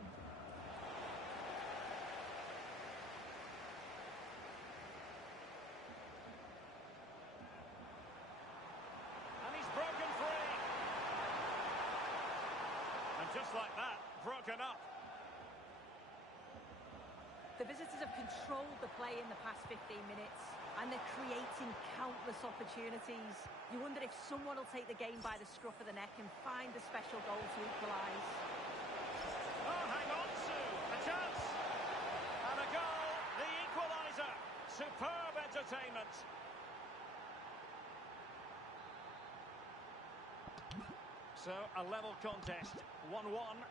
And he's broken free. And just like that, broken up. The visitors have controlled the play in the past 15 minutes, and they're creating countless opportunities. You wonder if someone will take the game by the scruff of the neck and find a special goal to equalise. Oh, hang on, Sue. A chance. And a goal. The equaliser. Superb entertainment. So, a level contest. 1-1.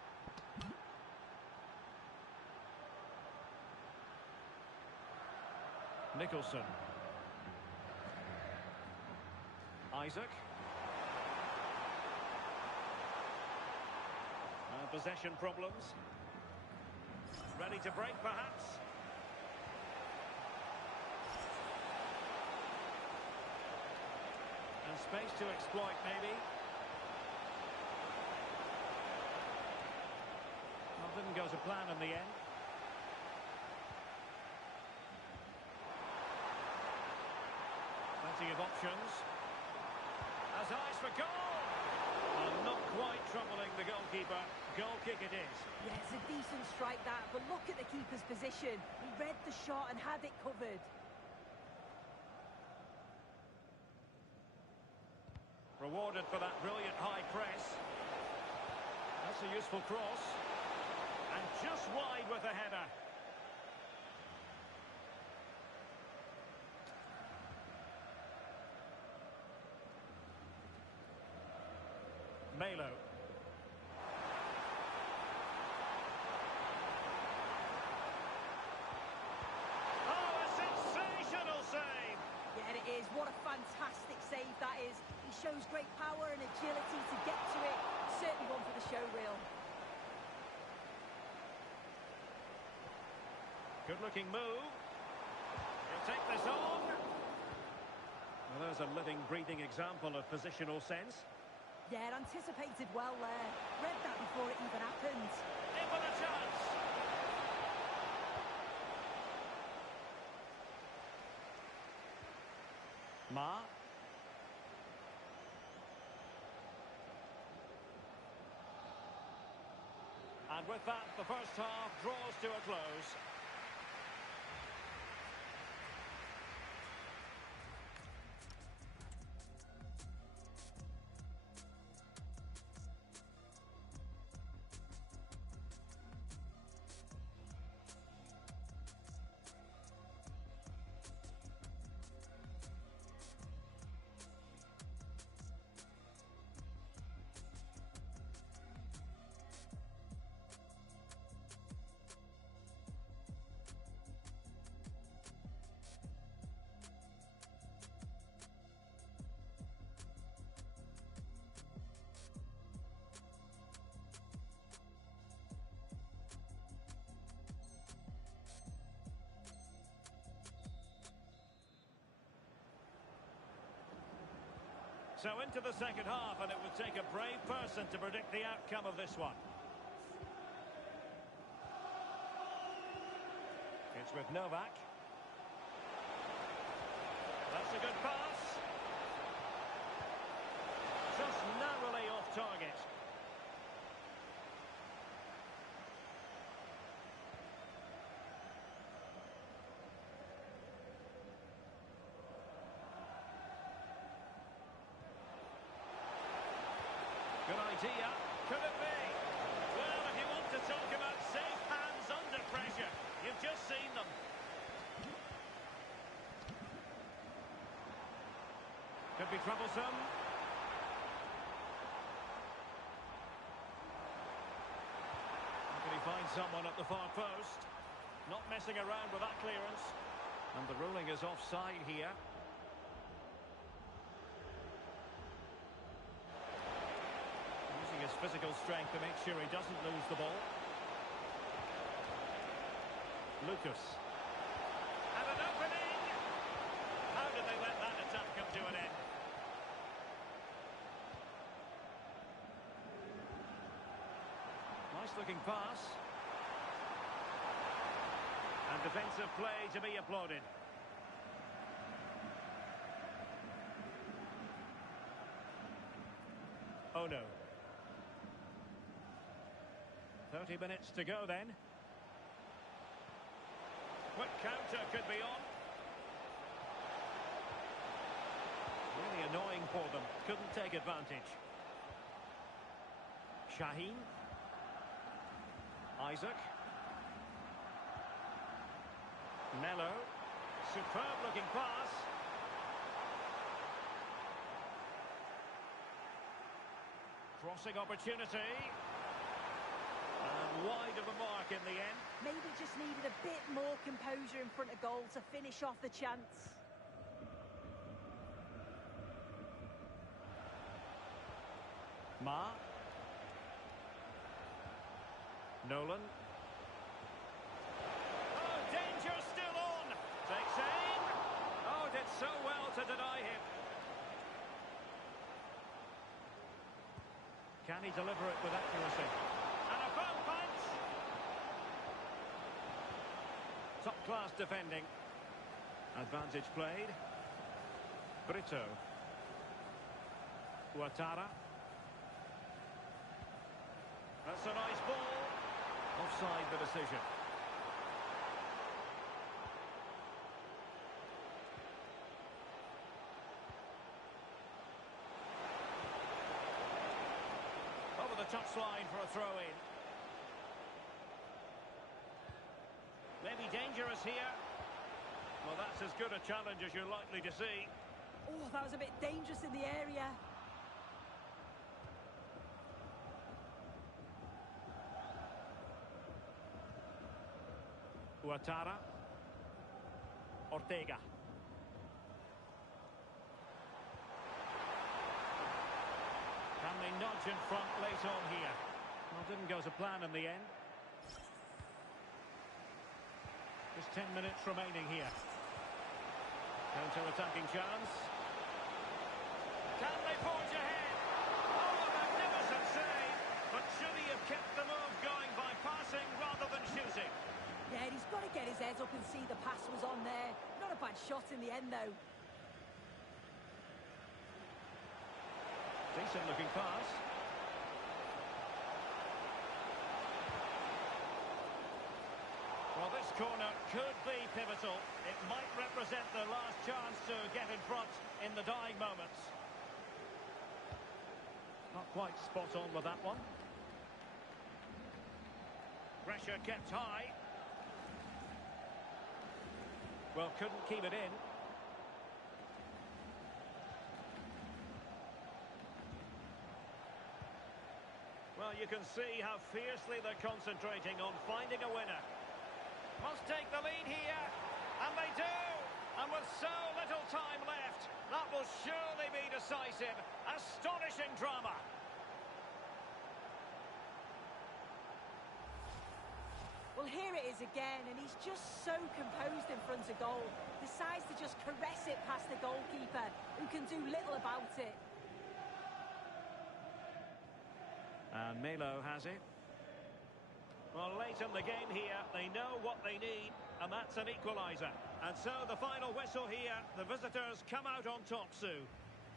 Nicholson. Isaac. Possession problems. Ready to break, perhaps. And space to exploit, maybe. Well, didn't go to plan in the end. Plenty of options. As eyes for goal. And not quite troubling the goalkeeper. Goal kick it is. Yeah, it's a decent strike that, but look at the keeper's position. He read the shot and had it covered. Rewarded for that brilliant high press. That's a useful cross. And just wide with the header. Melo. Oh, a sensational save! Yeah, it is. What a fantastic save that is. He shows great power and agility to get to it. Certainly one for the show reel. Good-looking move. He'll take this on. Well, there's a living, breathing example of positional sense. Yeah, anticipated well there. Read that before it even happened. In with a chance. Ma. And with that, the first half draws to a close. So into the second half, and it would take a brave person to predict the outcome of this one. It's with Novak. That's a good pass. Just narrowly off target. Good idea. Could it be? Well, if you want to talk about safe hands under pressure, you've just seen them. Could be troublesome. Can he find someone at the far post? Not messing around with that clearance. And the ruling is offside here. His physical strength to make sure he doesn't lose the ball. Lucas. And an opening! How did they let that attack come to an end? Nice looking pass. And defensive play to be applauded. Oh no. 30 minutes to go then. Quick counter could be on. Really annoying for them. Couldn't take advantage. Shaheen. Isaac. Melo. Superb looking pass. Crossing opportunity. And wide of the mark in the end. Maybe just needed a bit more composure in front of goal to finish off the chance. Ma. Nolan. Oh, danger still on. Takes aim. Oh, did so well to deny him. Can he deliver it with accuracy? And a foul punch. Top-class defending. Advantage played. Brito. Ouattara. That's a nice ball. Offside the decision. Over the touchline for a throw-in. Maybe dangerous here. Well, that's as good a challenge as you're likely to see. Oh, that was a bit dangerous in the area. Ouattara. Ortega. Can they nudge in front late on here? Well, didn't go to plan in the end. Just 10 minutes remaining here. Counter-attacking chance. Can they forge ahead? Oh, a magnificent save! But should he have kept the move going by passing rather than shooting? Yeah, he's got to get his head up and see the pass was on there. Not a bad shot in the end, though. Decent looking pass. Well, this corner could be pivotal. It might represent the last chance to get in front in the dying moments. Not quite spot on with that one. Pressure kept high. Well, couldn't keep it in. Well, you can see how fiercely they're concentrating on finding a winner. Must take the lead here, and they do! And with so little time left, that will surely be decisive. Astonishing drama. Well, here it is again, and he's just so composed in front of goal. Decides to just caress it past the goalkeeper, who can do little about it. And Melo has it. Well, late in the game here, they know what they need, and that's an equaliser. And so the final whistle here, the visitors come out on top, Sue.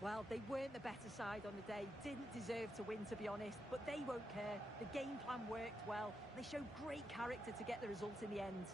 Well, they weren't the better side on the day, didn't deserve to win, to be honest, but they won't care. The game plan worked well. They showed great character to get the result in the end.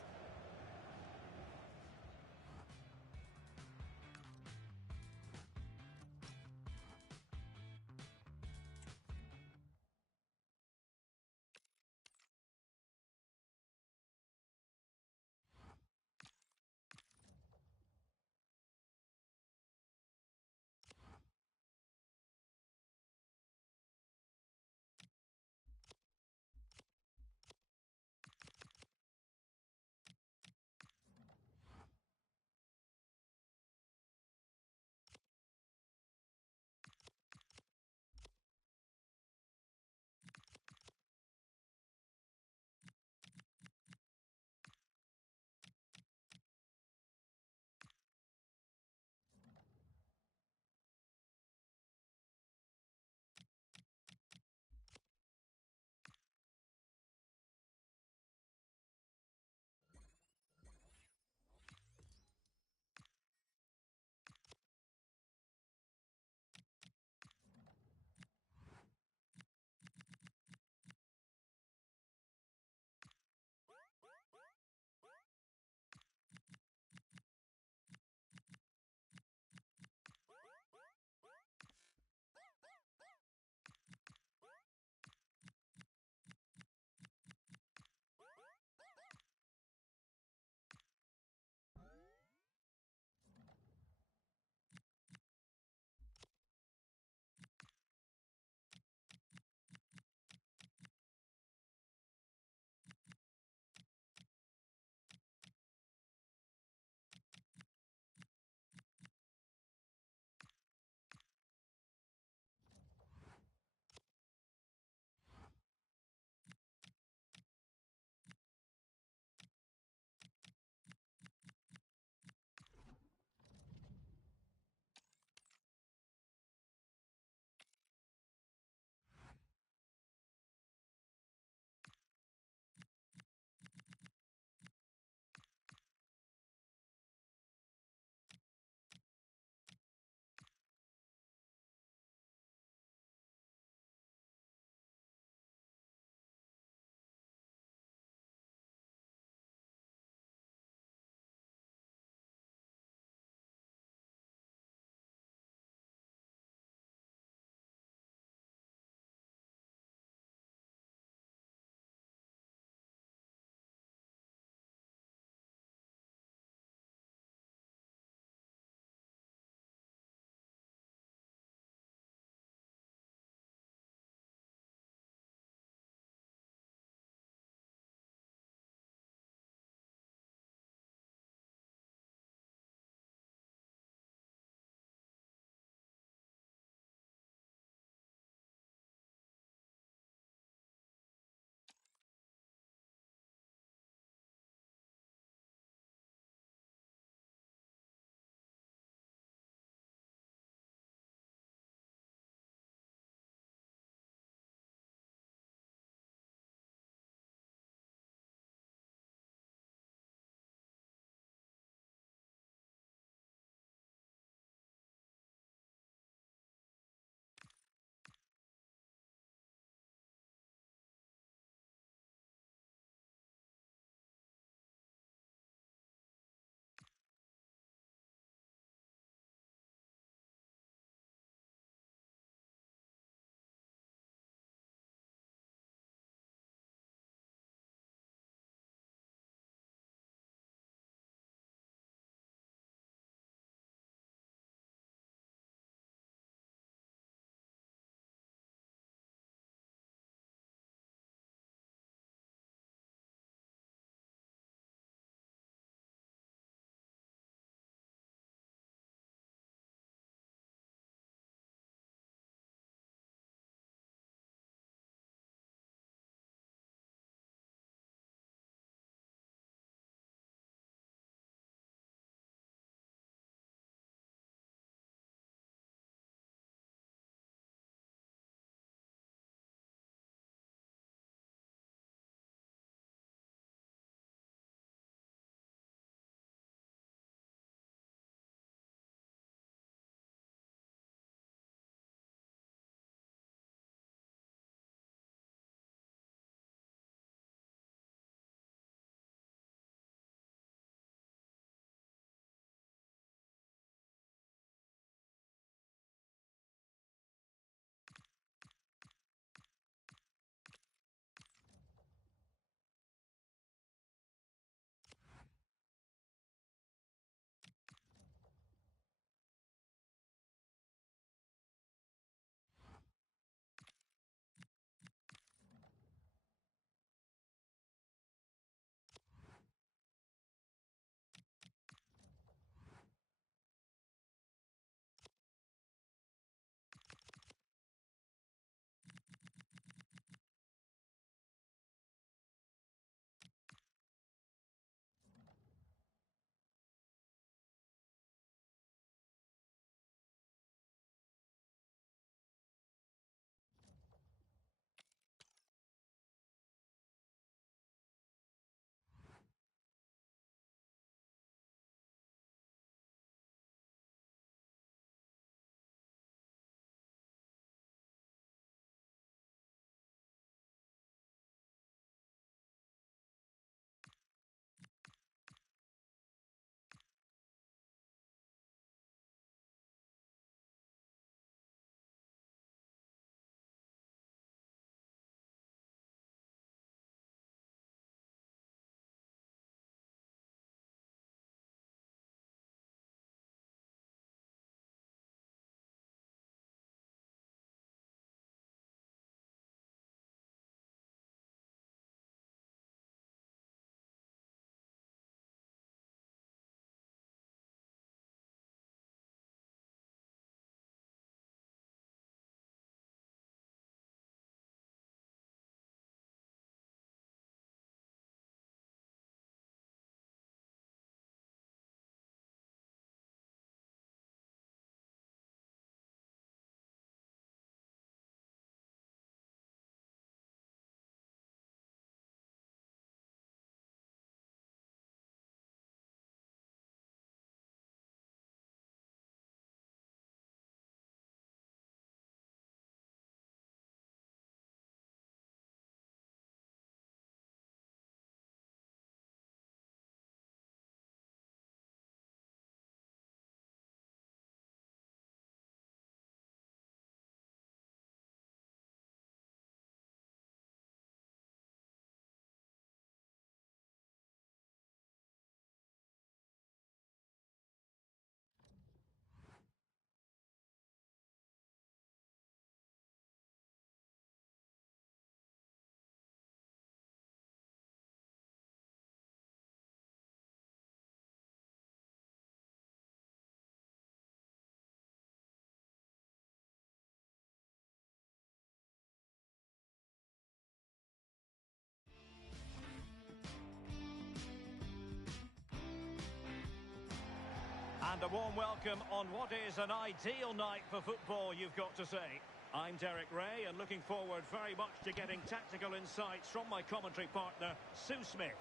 And a warm welcome on what is an ideal night for football, you've got to say. I'm Derek Ray, and looking forward very much to getting tactical insights from my commentary partner, Sue Smith.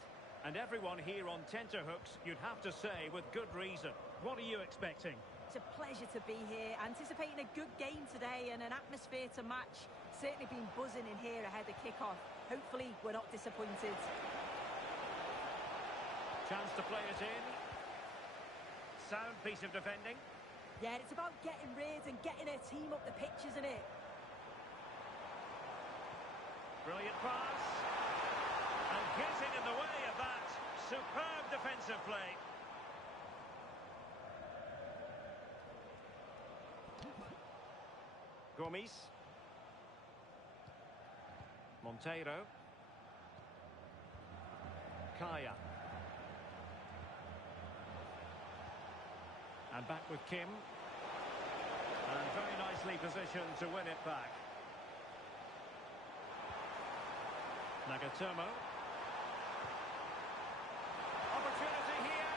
And everyone here on tenterhooks, you'd have to say, with good reason. What are you expecting? It's a pleasure to be here, anticipating a good game today and an atmosphere to match. Certainly been buzzing in here ahead of kick-off. Hopefully we're not disappointed. Chance to play it in. Sound piece of defending. Yeah, it's about getting rid and getting their team up the pitch, isn't it? Brilliant pass. And getting in the way of that. Superb defensive play. Gomes. Monteiro. Kaya. And back with Kim. And very nicely positioned to win it back. Nagatomo. Opportunity here.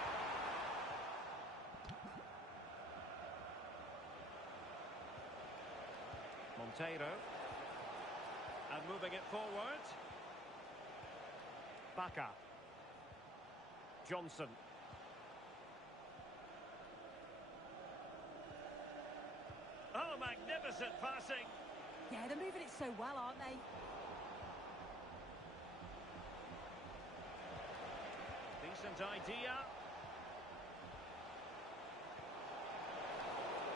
Monteiro. And moving it forward. Baka. Johnson. Oh, magnificent passing. Yeah, they're moving it so well, aren't they? Decent idea.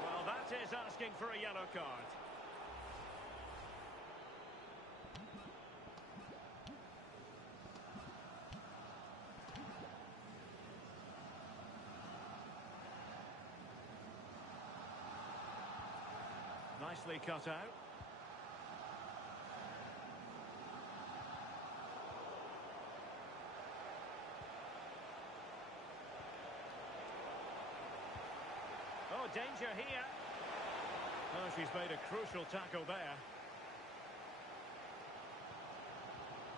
Well, that is asking for a yellow card. Nicely cut out. Oh, danger here. Oh, she's made a crucial tackle there.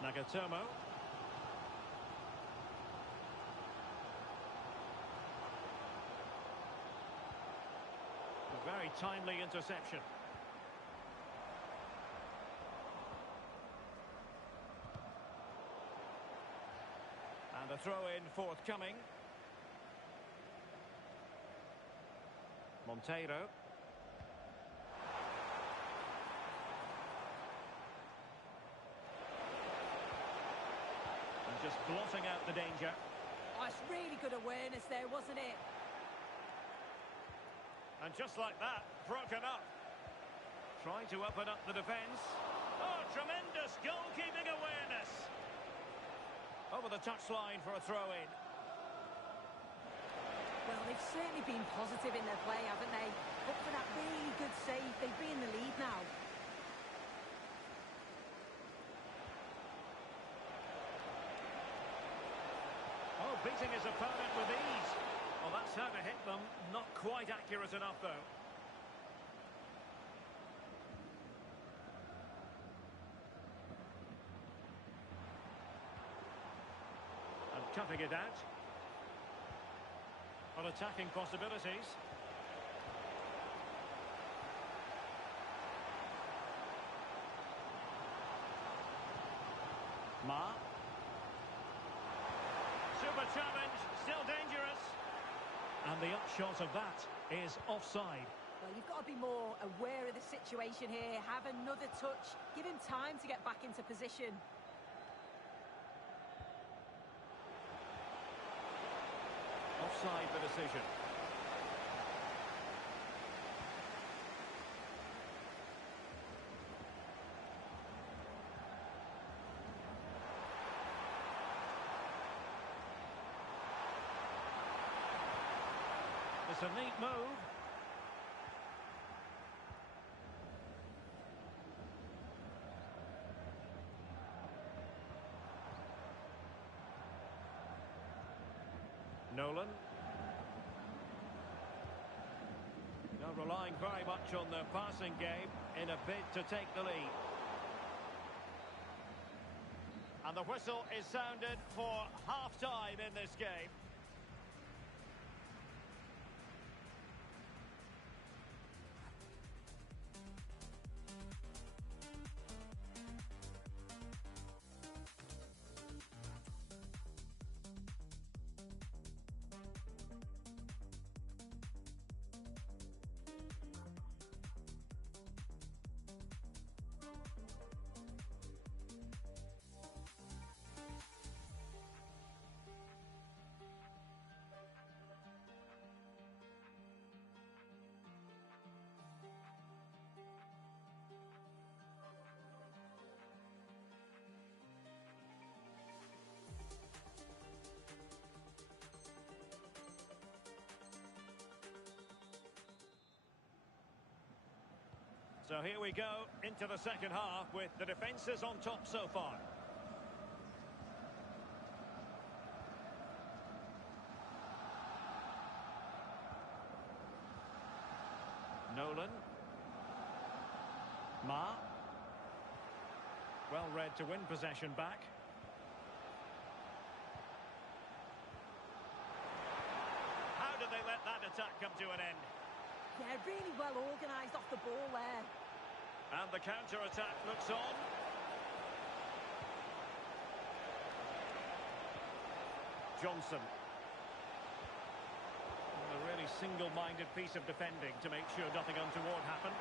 Nagatomo. A very timely interception. And a throw-in forthcoming. Monteiro. And just blotting out the danger. Oh, it's really good awareness there, wasn't it? And just like that, broken up. Trying to open up the defence. Oh, tremendous goalkeeping awareness. Over the touchline for a throw-in. Well, they've certainly been positive in their play, haven't they? But for that really good save, they'd be in the lead now. Oh, beating his opponent with ease. Well, that's how to hit them. Not quite accurate enough, though. And cutting it out. On attacking possibilities. Ma. Super challenge, still dangerous. And the upshot of that is offside. Well, you've got to be more aware of the situation here. Have another touch. Give him time to get back into position. Offside the decision. It's a neat move. Nolan. Now relying very much on their passing game in a bid to take the lead. And the whistle is sounded for half-time in this game. So here we go into the second half with the defences on top so far. Nolan. Ma. Well read to win possession back. How did they let that attack come to an end? Yeah, really well organised off the ball there. And the counter-attack looks on. Johnson. A really single-minded piece of defending to make sure nothing untoward happened.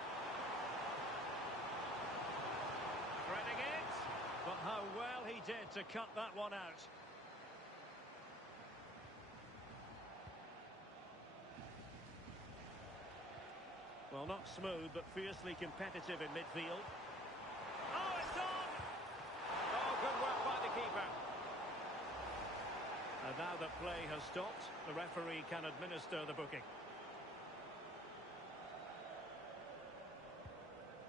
Threading it. But how well he did to cut that one out. Well, not smooth, but fiercely competitive in midfield. Oh, it's on! Oh, good work by the keeper. And now that play has stopped, the referee can administer the booking.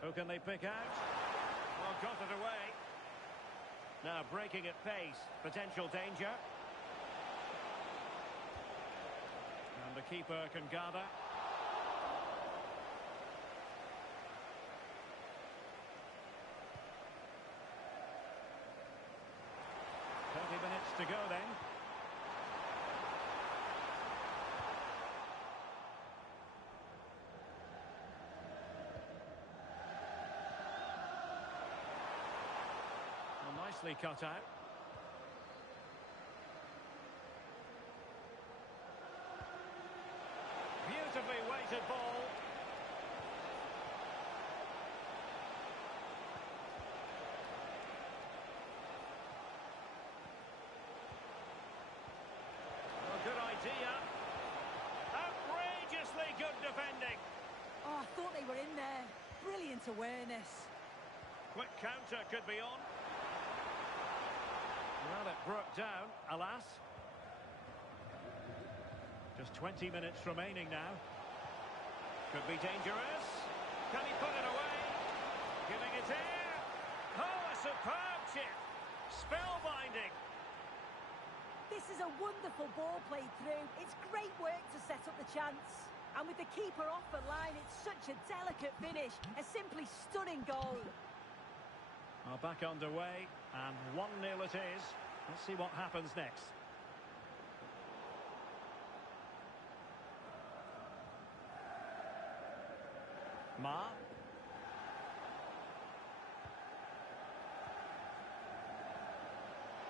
Who can they pick out? Well, got it away. Now breaking at pace, potential danger. And the keeper can gather. 30 minutes to go then. Well, nicely cut out. Beautifully weighted ball. Good idea. Outrageously good defending. Oh, I thought they were in there. Brilliant awareness. Quick counter could be on. Well, it broke down, alas. Just 20 minutes remaining now. Could be dangerous. Can he put it away? Giving it air. Oh, a superb chip. Spellbinding. This is a wonderful ball played through. It's great work to set up the chance. And with the keeper off the line, it's such a delicate finish. A simply stunning goal. Well, back underway, and 1-0 it is. Let's see what happens next. Ma.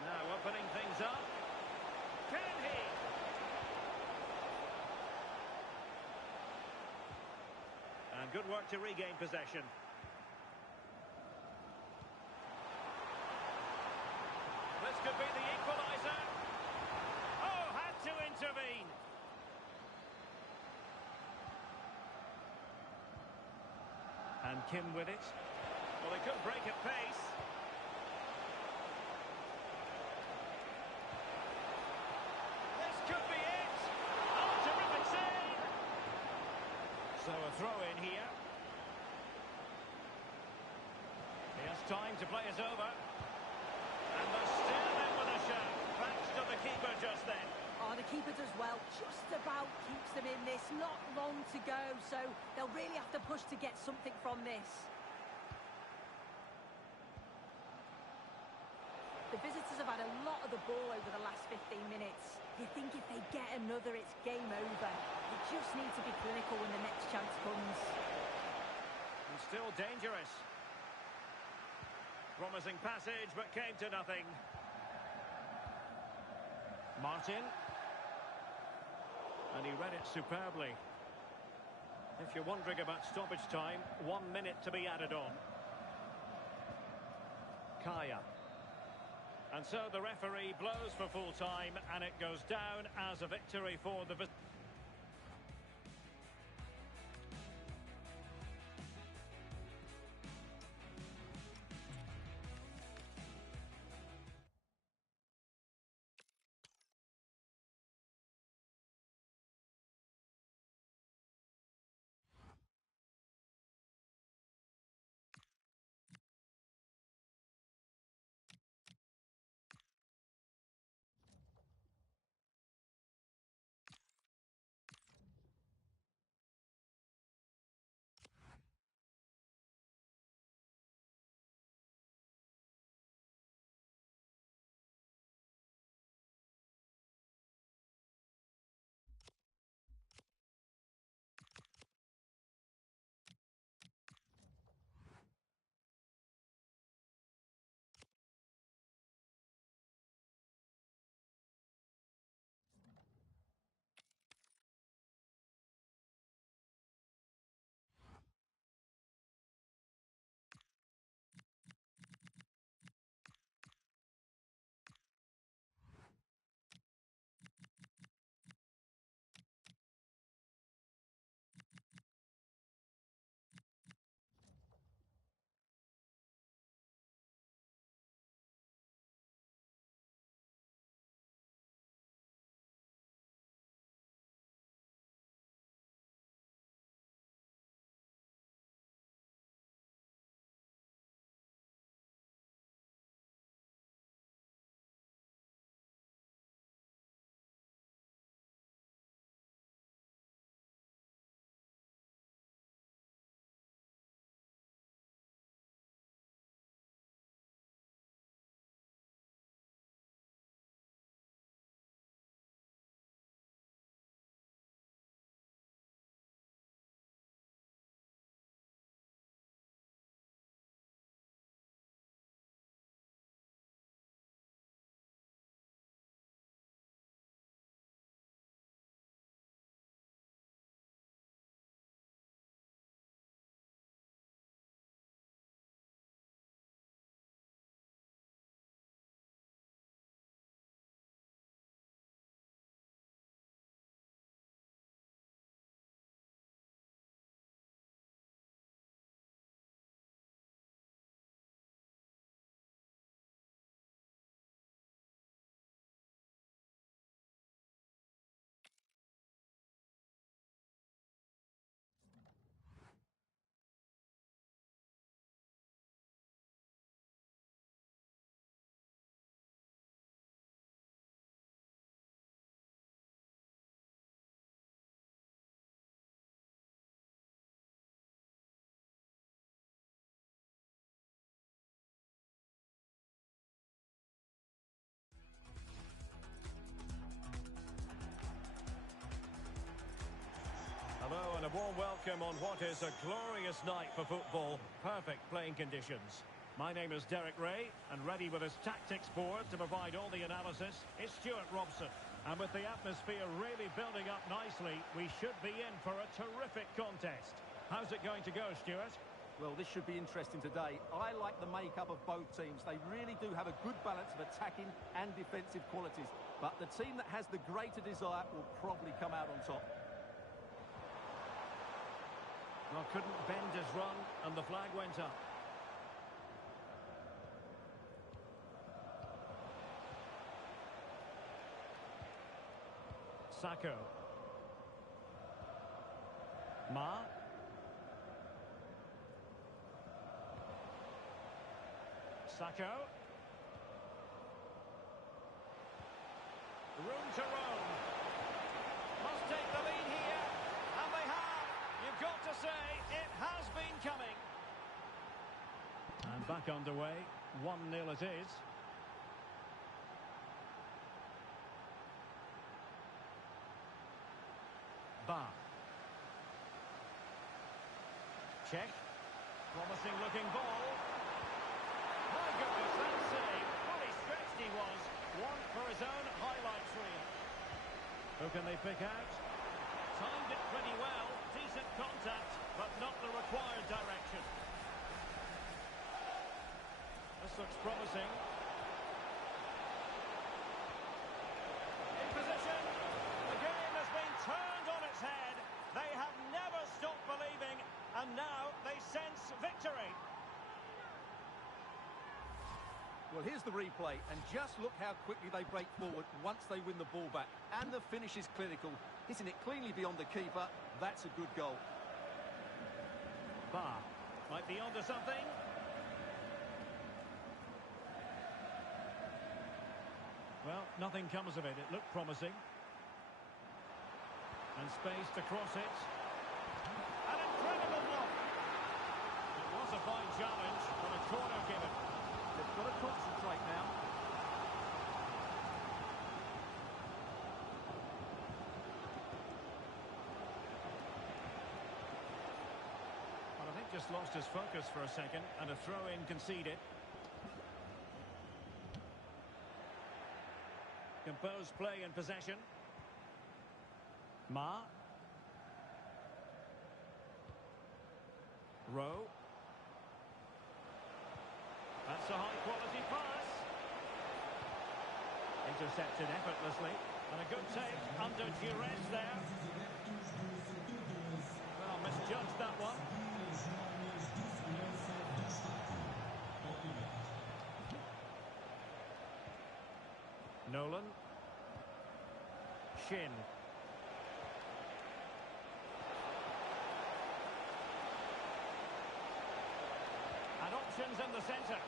Now opening things up. Can he? And good work to regain possession. This could be the equaliser. Oh, had to intervene. And Kim with it. Well, they could break at pace. This could be it. Oh, terrific save. So a throw in here. He has time to play it over. And they're still in with a show. Thanks to the keeper just then. Oh, the keeper does well. Just about keeps them in this. Not long to go, so they'll really have to push to get something from this. The visitors have had a lot of the ball over the last 15 minutes. You think if they get another, it's game over. They just need to be clinical when the next chance comes. And still dangerous. Promising passage, but came to nothing. Martin. And he read it superbly. If you're wondering about stoppage time, 1 minute to be added on. Kaya. And so the referee blows for full time, and it goes down as a victory for the welcome on what is a glorious night for football. Perfect playing conditions. My name is Derek Ray, and ready with his tactics board to provide all the analysis is Stuart Robson. And with the atmosphere really building up nicely, we should be in for a terrific contest. How's it going to go, Stuart? Well, this should be interesting today. I like the makeup of both teams. They really do have a good balance of attacking and defensive qualities. But the team that has the greater desire will probably come out on top. Well, couldn't bend his run, and the flag went up. Sacco. Ma. Sacco. Room to roam. Must take the lead here. And they have. You've got to say, it has been coming. And back underway. 1-0 it is. Ba. Check. Promising looking ball. My goodness, that save. Fully stretched he was. One for his own highlights reel. Who can they pick out? Timed it pretty well. Decent contact, but not the required direction. This looks promising. In position. The game has been turned on its head. They have never stopped believing, and now they sense victory. Well, here's the replay, and just look how quickly they break forward once they win the ball back. And the finish is clinical. Hitting it cleanly beyond the keeper, that's a good goal. Ba might be onto something. Well, nothing comes of it. It looked promising. And space to cross it. An incredible block. It was a fine challenge, but a corner given. They've got to concentrate now. Well, I think just lost his focus for a second, and a throw-in conceded. Composed play in possession. Ma. Rowe. That's a high-quality pass. Intercepted effortlessly. And a good take under duress there. Well, misjudged that one. Nolan. Shin. And options in the centre.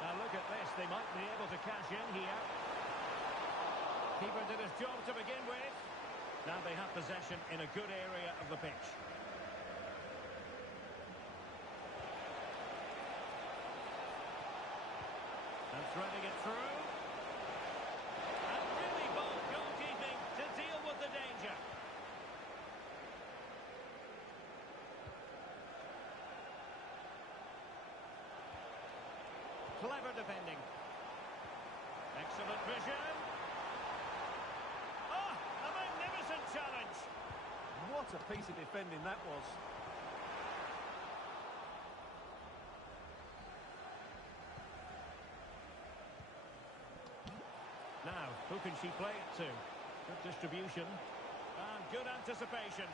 Now look at this, they might be able to cash in here. Keeper did his job to begin with. Now they have possession in a good area of the pitch. And threading it through. And really bold goalkeeping to deal with the danger. Clever defending. Excellent vision. Oh, a magnificent challenge. What a piece of defending that was. Now, who can she play it to? Good distribution. And good anticipation.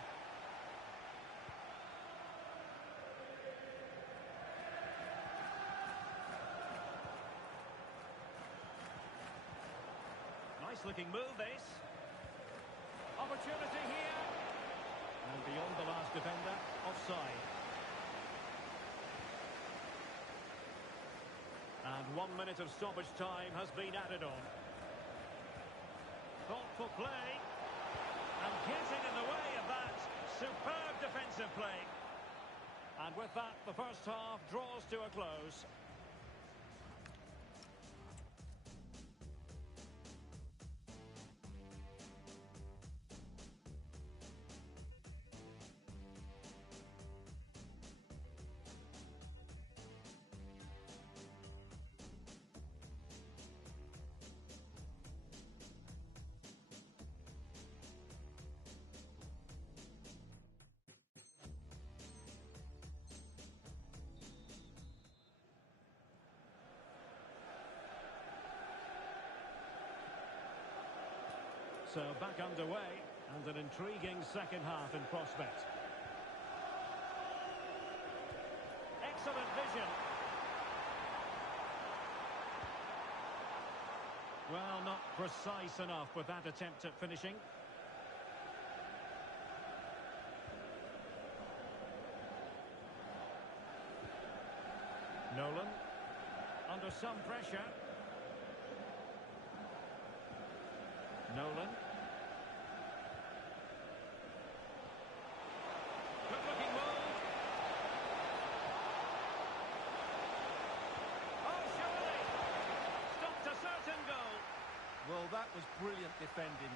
Nice looking move, this. Opportunity here. And beyond the last defender, offside. And 1 minute of stoppage time has been added on. Thoughtful play. And getting in the way of that. Superb defensive play. And with that, the first half draws to a close. So back underway, and an intriguing second half in prospect. Excellent vision. Well, not precise enough with that attempt at finishing. Nolan, under some pressure. Nolan. Good-looking move. Oh, surely! Stopped a certain goal. Well, that was brilliant defending.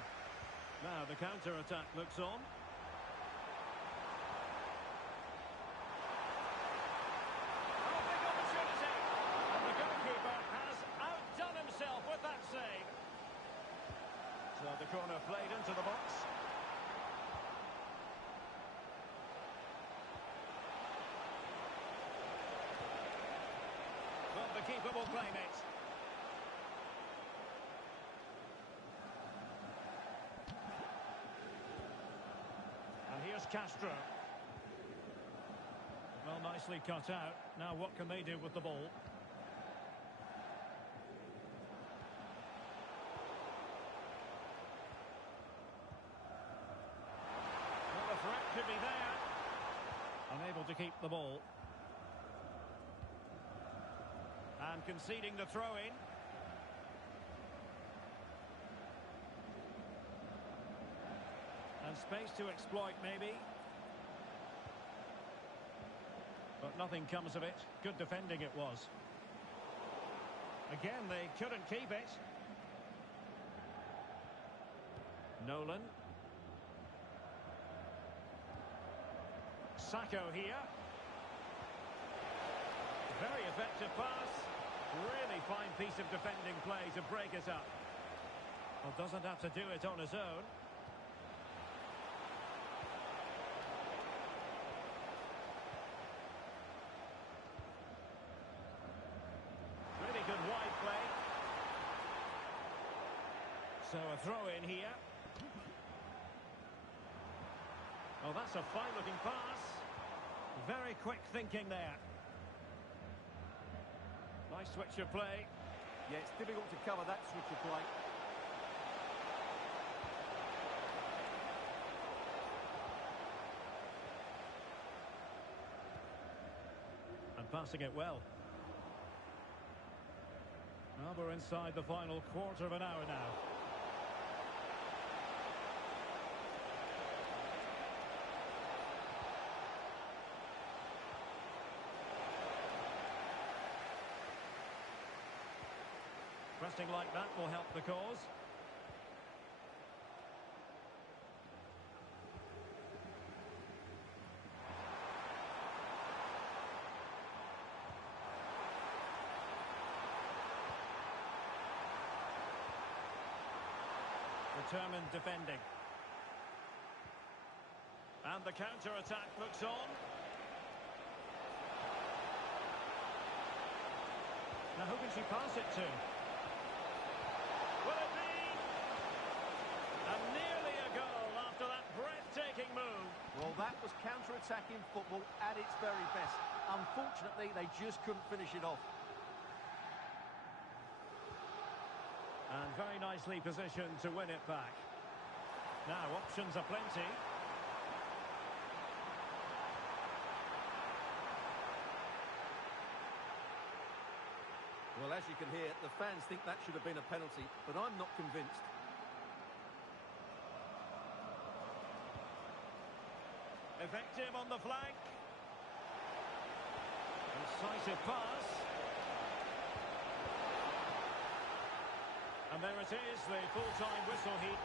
Now the counter-attack looks on. Oh, big opportunity! And the goalkeeper has outdone himself with that save. So the corner played into the box. Well, the keeper will claim it. And here's Castro. Well, nicely cut out. Now what can they do with the ball? Could be there. Unable to keep the ball. And conceding the throw-in. And space to exploit, maybe. But nothing comes of it. Good defending it was. Again, they couldn't keep it. Nolan. Sacco here. Very effective pass. Really fine piece of defending play to break it up. Well, doesn't have to do it on his own. Really good wide play. So a throw in here. Oh, that's a fine-looking pass. Very quick thinking there. Nice switch of play. Yeah, it's difficult to cover that switch of play. And passing it well. Well, we're inside the final quarter of an hour now. Pressing like that will help the cause. Determined defending. And the counter-attack looks on. Now who can she pass it to? Will it be? And nearly a goal after that breathtaking move. Well, that was counter-attacking football at its very best. Unfortunately, they just couldn't finish it off. And very nicely positioned to win it back. Now, options are plenty. Well, as you can hear, the fans think that should have been a penalty, but I'm not convinced. Effective on the flank. Decisive pass. And there it is, the full-time whistle heat.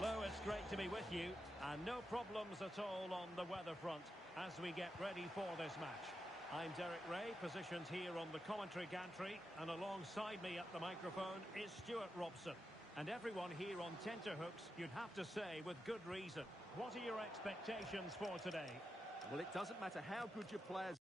Hello, it's great to be with you, and no problems at all on the weather front as we get ready for this match. I'm Derek Ray, positioned here on the commentary gantry, and alongside me at the microphone is Stuart Robson. And everyone here on tenterhooks, you'd have to say, with good reason. What are your expectations for today? Well, it doesn't matter how good your players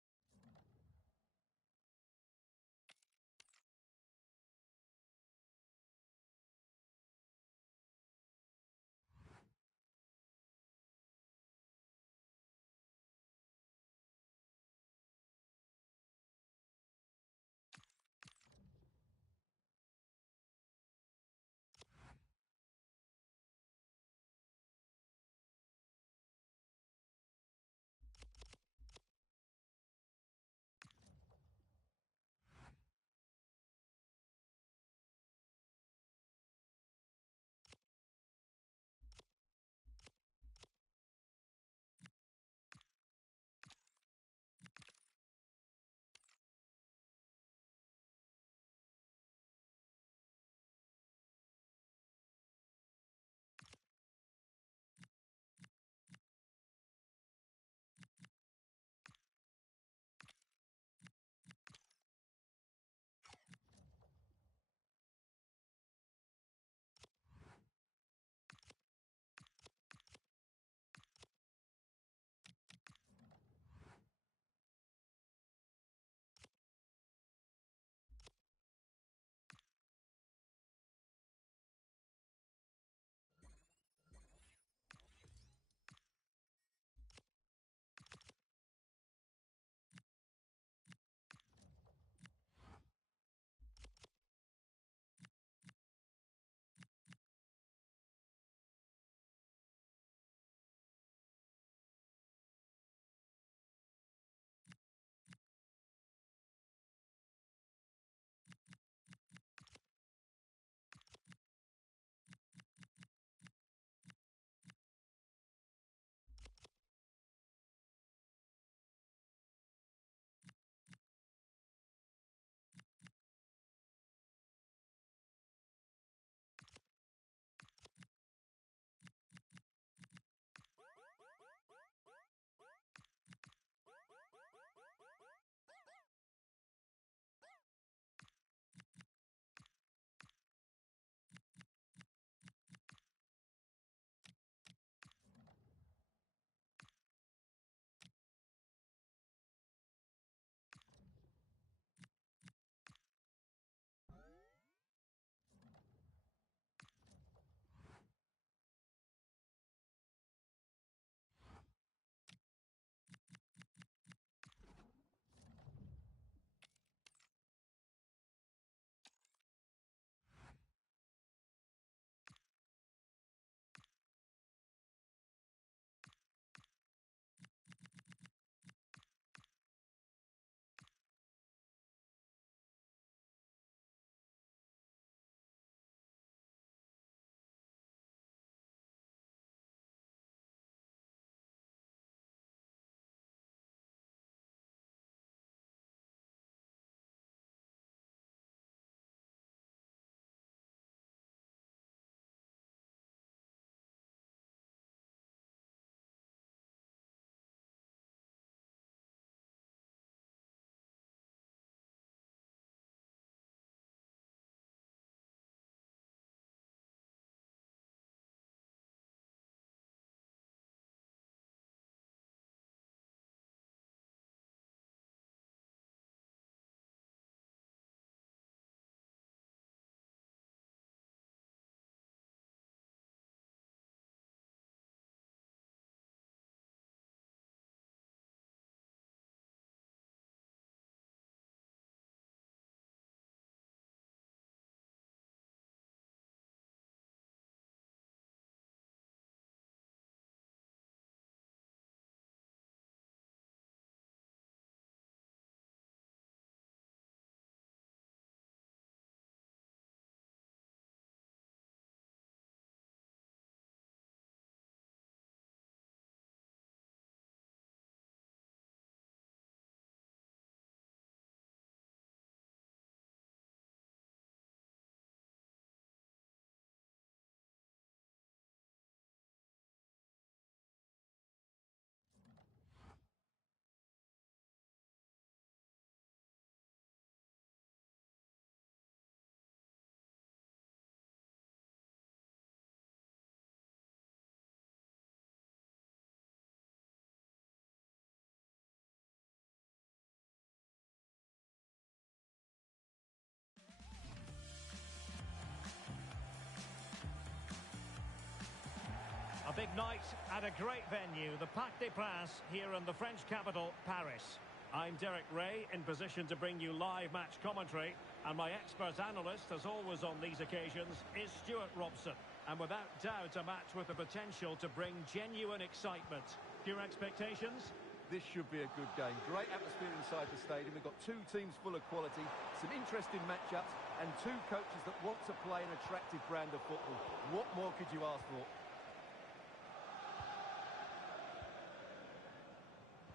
night at a great venue, the Parc des Princes here in the French capital, Paris. I'm Derek Ray, in position to bring you live match commentary, and my expert analyst, as always on these occasions, is Stuart Robson. And without doubt, a match with the potential to bring genuine excitement. Your expectations? This should be a good game. Great atmosphere inside the stadium. We've got two teams full of quality, some interesting matchups, and two coaches that want to play an attractive brand of football. What more could you ask for?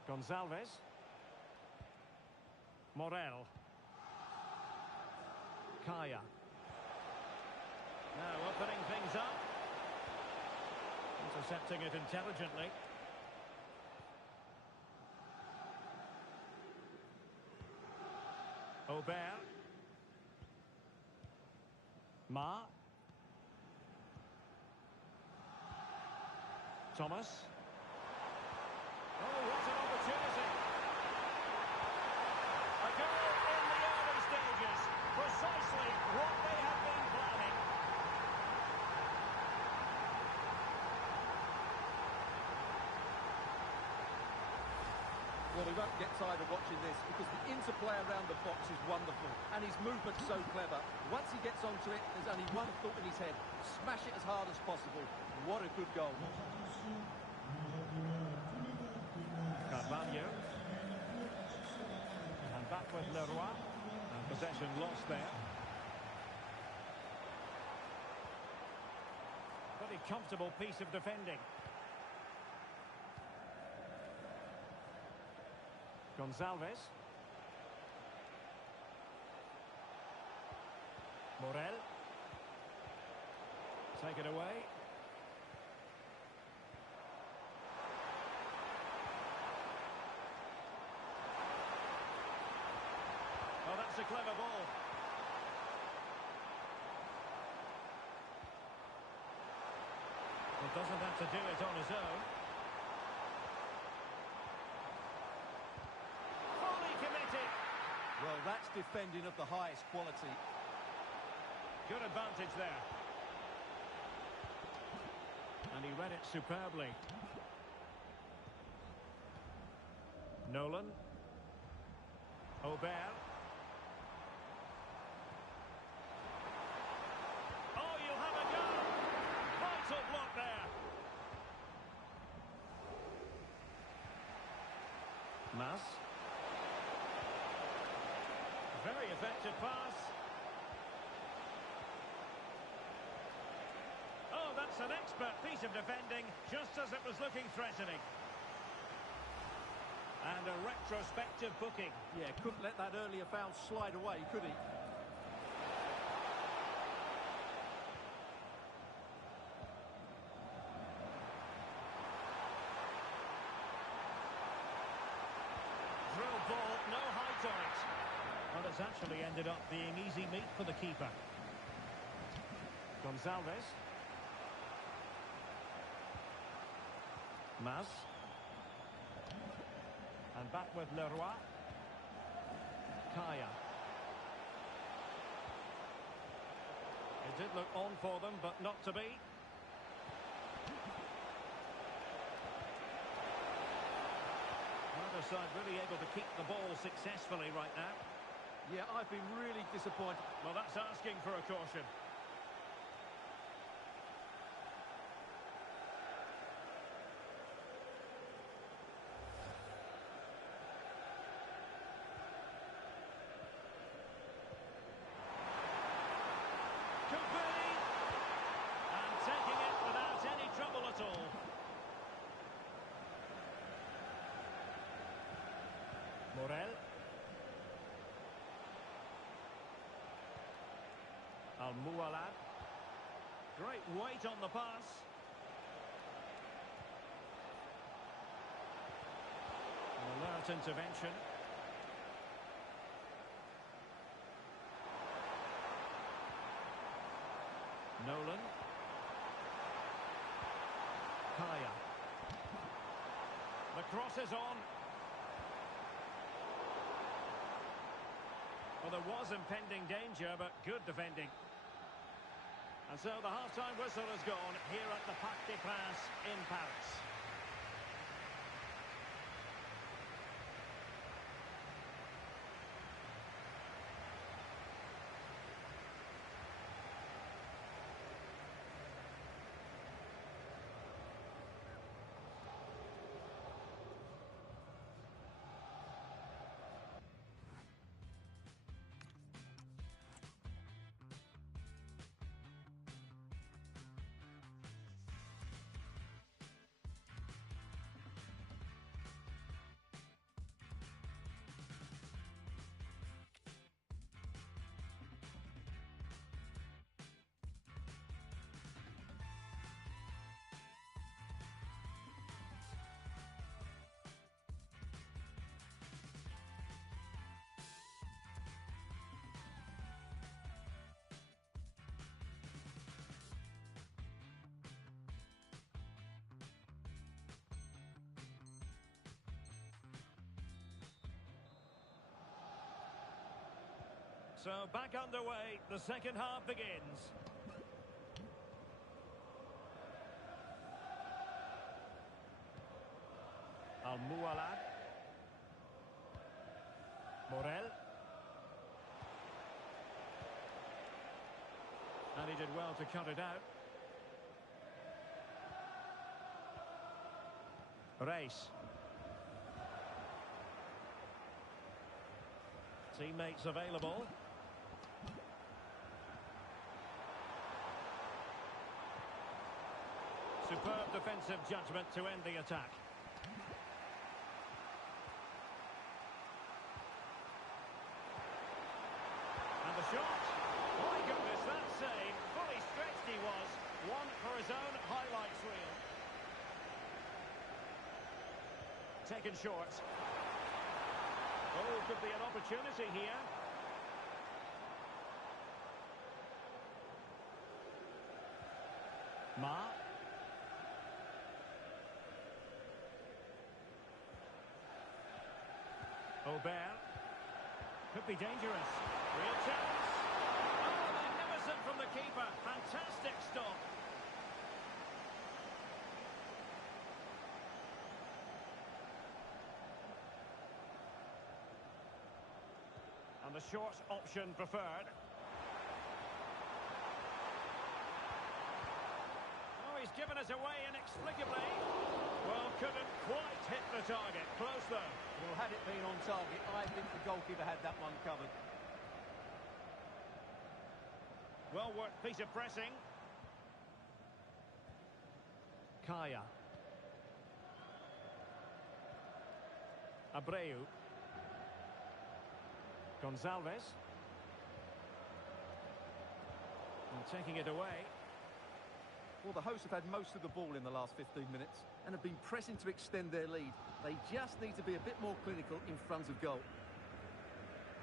Gonzalez. Morel. Kaya. Now opening things up. Intercepting it intelligently. Aubert. Ma. Thomas. Oh, what an opportunity. A goal in the early stages. Precisely what they have been planning. Well, we won't get tired of watching this because the interplay around the box is wonderful and his movement's so clever. Once he gets onto it, there's only one thought in his head. Smash it as hard as possible. What a good goal. Carvalho. And back with Leroy. And possession lost there. Pretty comfortable piece of defending. Gonzalez. Morel. Take it away. Oh, that's a clever ball. He doesn't have to do it on his own. Fully committed. Well, that's defending of the highest quality. Good advantage there. And he read it superbly. Nolan. Aubert. Oh, you'll have a go. Vital block there. Mas. Very effective pass. Oh, that's an expert piece of defending, just as it was looking threatening. And a retrospective booking. Yeah, couldn't let that earlier foul slide away, could he? Drill ball, no height on it. Well, it's actually ended up being easy meat for the keeper. Gonzalez. Mas. And back with Leroy. Kaya. It did look on for them, but not to be. Neither side really able to keep the ball successfully right now. Yeah, I've been really disappointed. Well, that's asking for a caution. Company! And taking it without any trouble at all. Morel. Al-Mualad. Great weight on the pass. An alert intervention. Nolan. Kaya. The cross is on. Well, there was impending danger, but good defending. And so the half-time whistle has gone here at the Parc des Princes in Paris. So back underway, the second half begins. Al-Mualad. Morel. And he did well to cut it out. Reis. Teammates available. Superb defensive judgment to end the attack. And the shot. My goodness, that save. Fully stretched he was. One for his own highlights reel. Taken short. Oh, could be an opportunity here. Ma. Aubert. Could be dangerous. Real chance. Oh, magnificent from the keeper. Fantastic stop. And the short option preferred. Oh, he's given us away inexplicably. Well, couldn't quite hit the target. Close, though. Well, had it been on target, I think the goalkeeper had that one covered. Well worked piece of pressing. Kaya. Abreu. Gonzalez. And taking it away. Well, the hosts have had most of the ball in the last 15 minutes and have been pressing to extend their lead. They just need to be a bit more clinical in front of goal.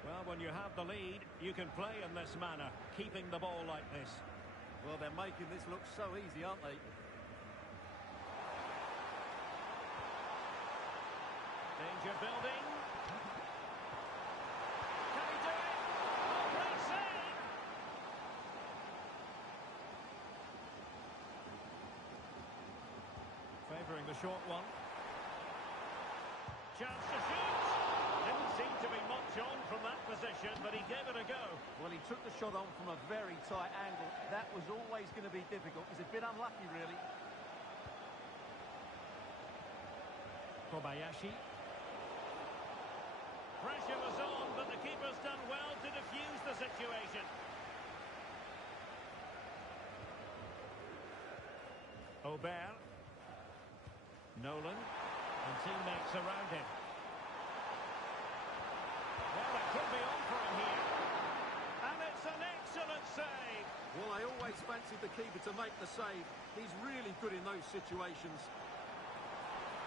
Well, when you have the lead, you can play in this manner, keeping the ball like this. Well, they're making this look so easy, aren't they? Danger building. Can he do it? Oh, great save! Favouring the short one. Chance to shoot. Didn't seem to be much on from that position, but he gave it a go. Well, he took the shot on from a very tight angle. That was always going to be difficult. He's a bit unlucky, really. Kobayashi. Pressure was on, but the keeper's done well to defuse the situation. Aubert. Nolan. And teammates around him. Well, it could be on for him here. And it's an excellent save. Well, I always fancied the keeper to make the save. He's really good in those situations.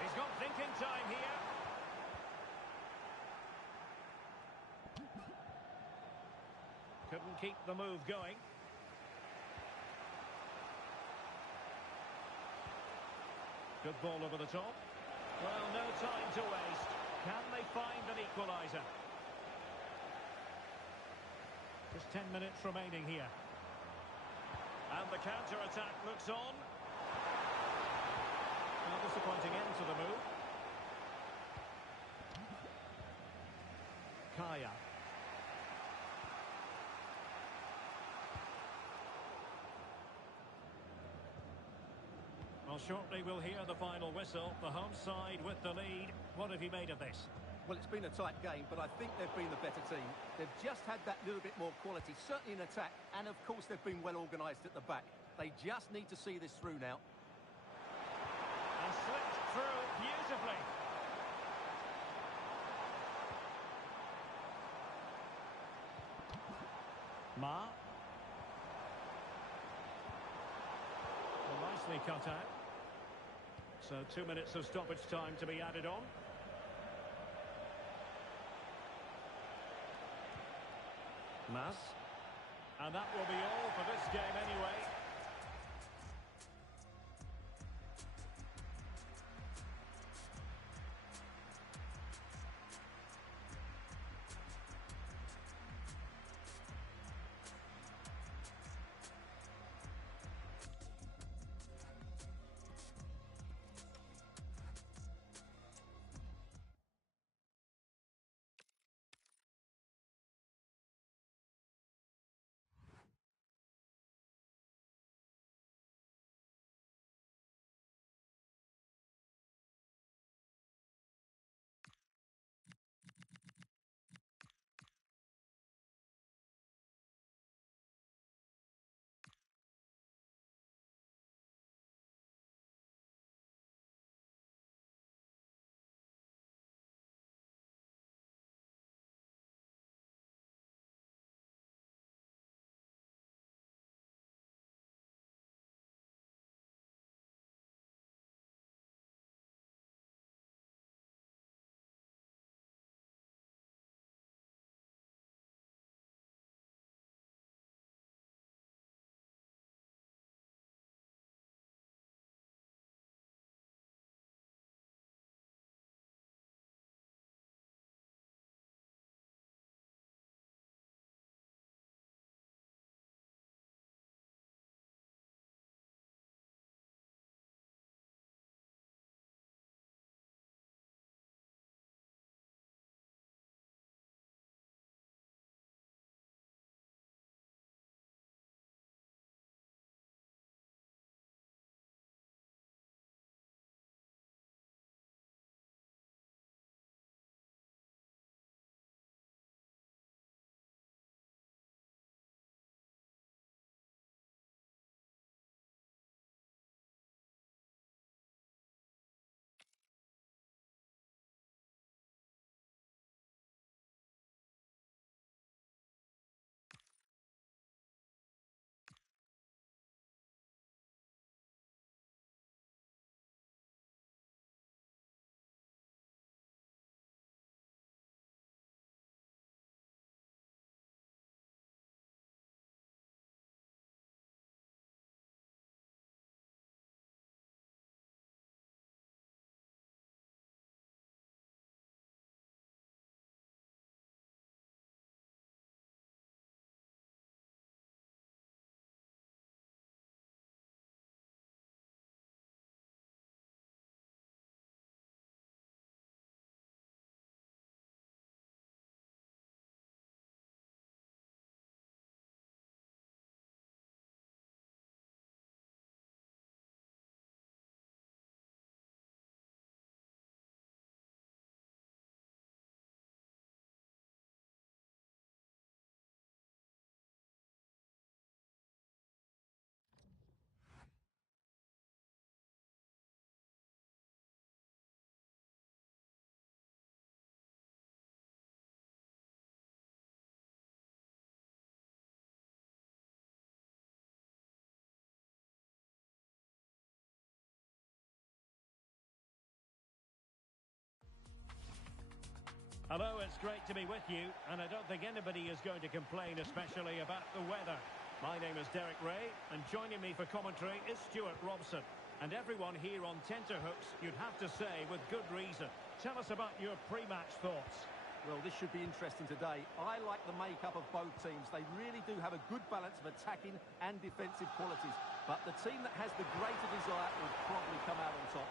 He's got thinking time here. Couldn't keep the move going. Good ball over the top. Well, no time to waste. Can they find an equaliser? Just 10 minutes remaining here. And the counter-attack looks on. A disappointing end to the move. Kaya. Well, shortly we'll hear the final whistle. The home side with the lead. What have you made of this? Well, it's been a tight game, but I think they've been the better team. They've just had that little bit more quality, certainly in attack, and of course they've been well organised at the back. They just need to see this through now. And slipped through beautifully. Ma. Well, nicely cut out. So 2 minutes of stoppage time to be added on. Mas. And that will be all for this game anyway. Hello, it's great to be with you, and I don't think anybody is going to complain, especially about the weather. My name is Derek Ray, and joining me for commentary is Stuart Robson. And everyone here on tenterhooks, you'd have to say, with good reason. Tell us about your pre-match thoughts. Well, this should be interesting today. I like the makeup of both teams. They really do have a good balance of attacking and defensive qualities. But the team that has the greater desire will probably come out on top.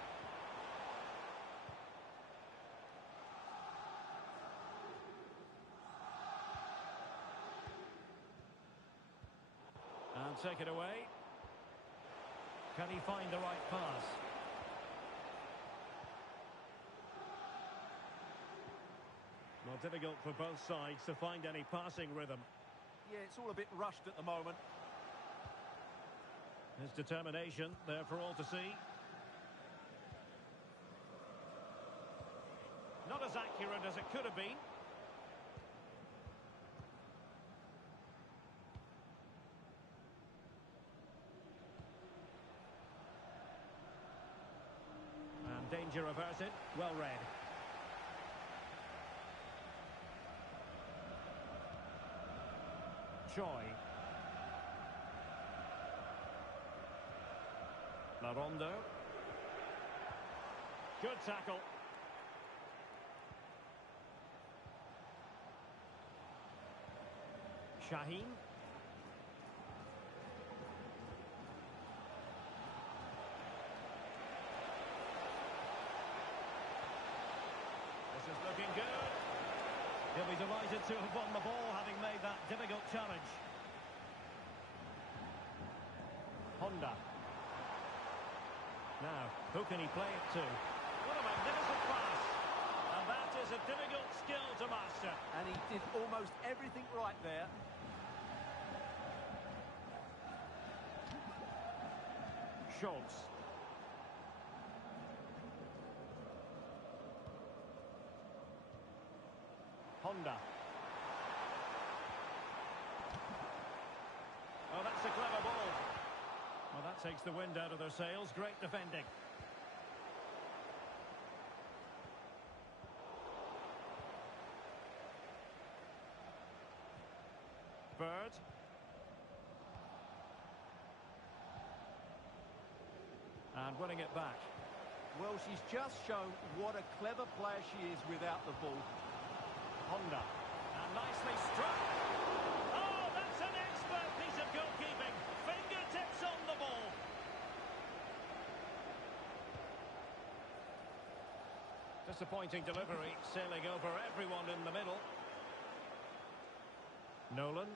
And take it away. Can he find the right pass? Well, difficult for both sides to find any passing rhythm. Yeah, it's all a bit rushed at the moment. His determination there for all to see. Not as accurate as it could have been. And danger averted. Well read. Choi. Larondo. Good tackle. Shaheen. This is looking good. He'll be delighted to have won the ball, having made that difficult challenge. Honda. Now, who can he play it to? What a magnificent pass. And that is a difficult skill to master. And he did almost everything right there. Schultz. Honda. Oh, that's a clever ball. Well, that takes the wind out of their sails. Great defending. Bird. And winning it back. Well, she's just shown what a clever player she is without the ball. Honda. And nicely struck. Oh, that's an expert piece of goalkeeping. Fingertips on the ball. Disappointing delivery, sailing over everyone in the middle. Nolan.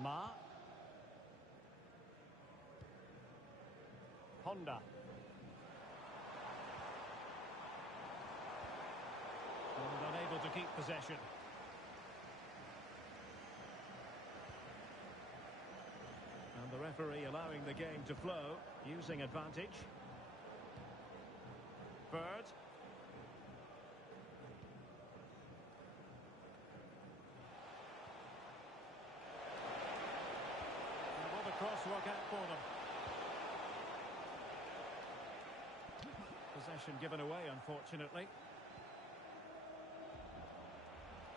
Ma. Honda. And unable to keep possession. And the referee allowing the game to flow, using advantage. Bird. And will the cross work out for them? Possession given away, unfortunately.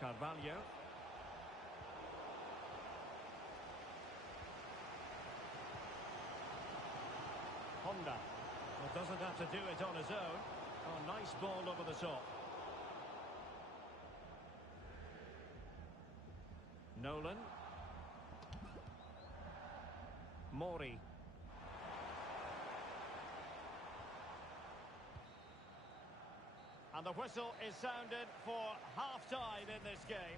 Carvalho. Honda. Well, doesn't have to do it on his own. Oh, nice ball over the top. Nolan. Mori. And the whistle is sounded for half-time in this game.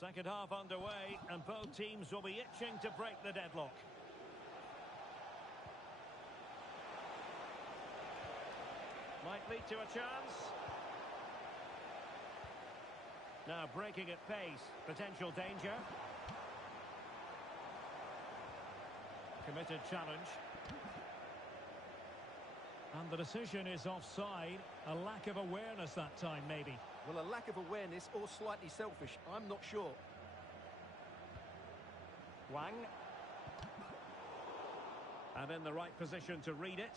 Second half underway, and both teams will be itching to break the deadlock. Might lead to a chance. Now breaking at pace. Potential danger. Committed challenge. And the decision is offside. A lack of awareness that time, maybe. Well, a lack of awareness or slightly selfish. I'm not sure. Wang. And in the right position to read it.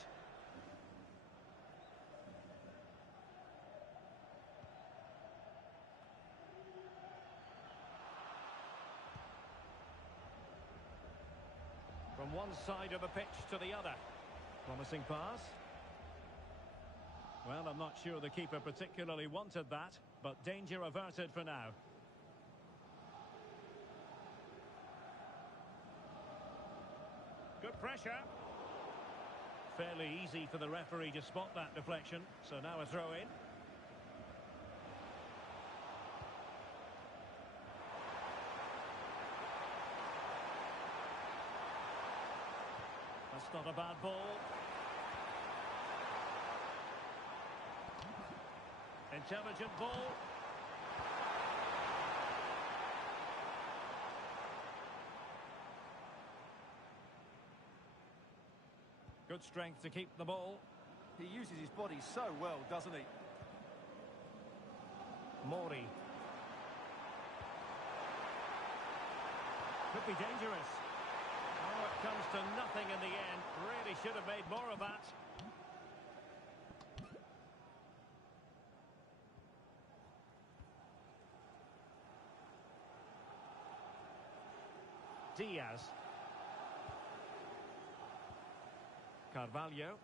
From one side of the pitch to the other. Promising pass. Well, I'm not sure the keeper particularly wanted that, but danger averted for now. Good pressure. Fairly easy for the referee to spot that deflection, so now a throw in. That's not a bad ball. Intelligent ball. Good strength to keep the ball. He uses his body so well, doesn't he? Mori. Could be dangerous. Oh, it comes to nothing in the end. Really should have made more of that. Diaz. Carvalho.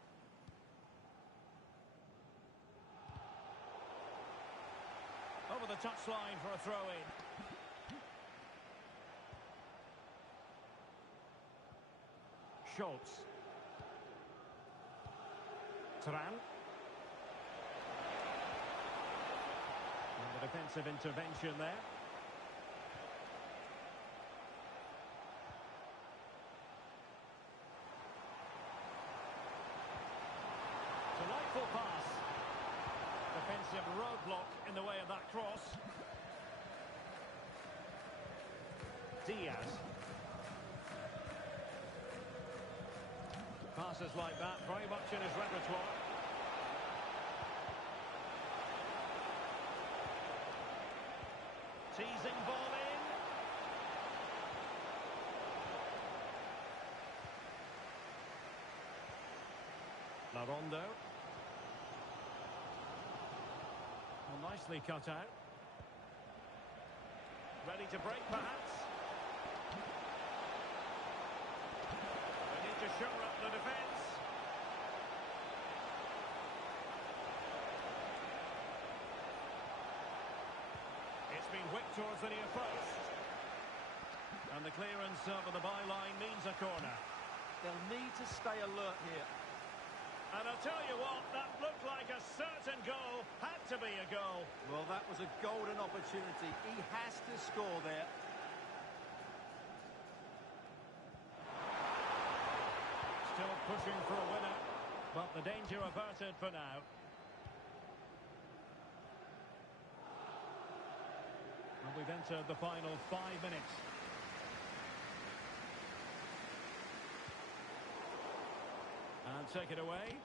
Over the touchline for a throw-in. Schultz. Turan. And the defensive intervention there. Delightful pass. Defensive roadblock in the way of that cross. Diaz. Passes like that, very much in his repertoire. Teasing ball in. Larondo. Well, nicely cut out. Ready to break, perhaps. They need to shore up the defence. It's been whipped towards the near post. And the clearance over the byline means a corner. They'll need to stay alert here. And I'll tell you what, that looked like a certain goal. Had to be a goal. Well, that was a golden opportunity. He has to score there. Still pushing for a winner, but the danger averted for now. And we've entered the final 5 minutes. And take it away.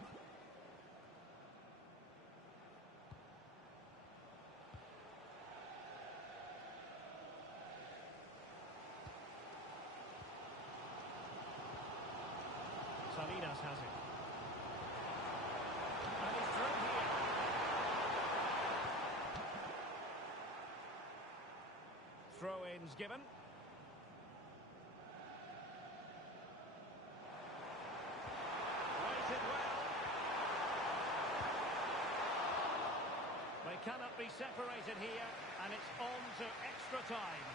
Salinas has it. And he's through here. Throw-ins given. Waited well. They cannot be separated here, and it's on to extra time.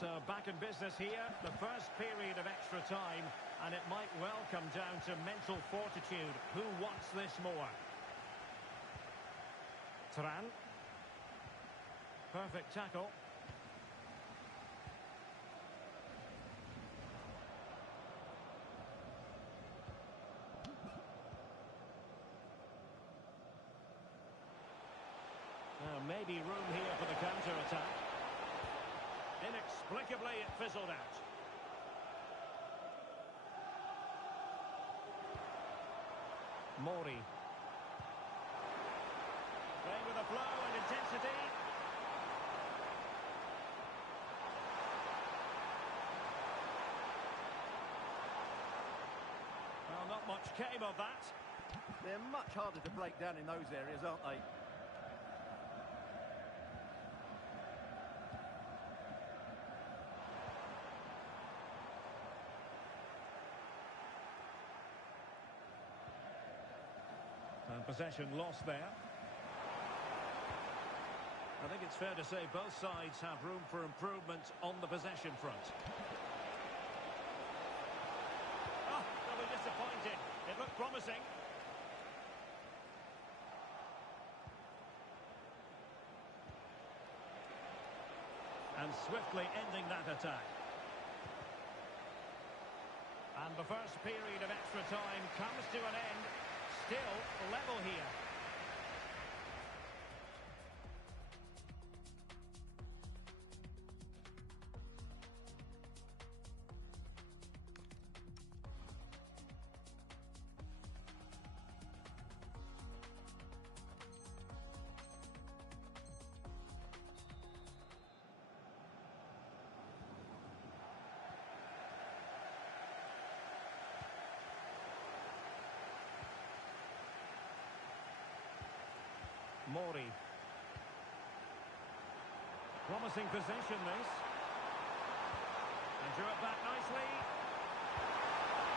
So back in business here, the first period of extra time, and it might well come down to mental fortitude. Who wants this more? Turan. Perfect tackle. Now maybe room here for the counter-attack. Inexplicably, it fizzled out. Mori. Playing with a flow and intensity. Well, not much came of that. They're much harder to break down in those areas, aren't they? And possession lost there. I think it's fair to say both sides have room for improvement on the possession front. Oh, they'll be disappointed. It looked promising. And swiftly ending that attack. And the first period of extra time comes to an end. Still level here. Mori. Promising possession, this. And drew it back nicely.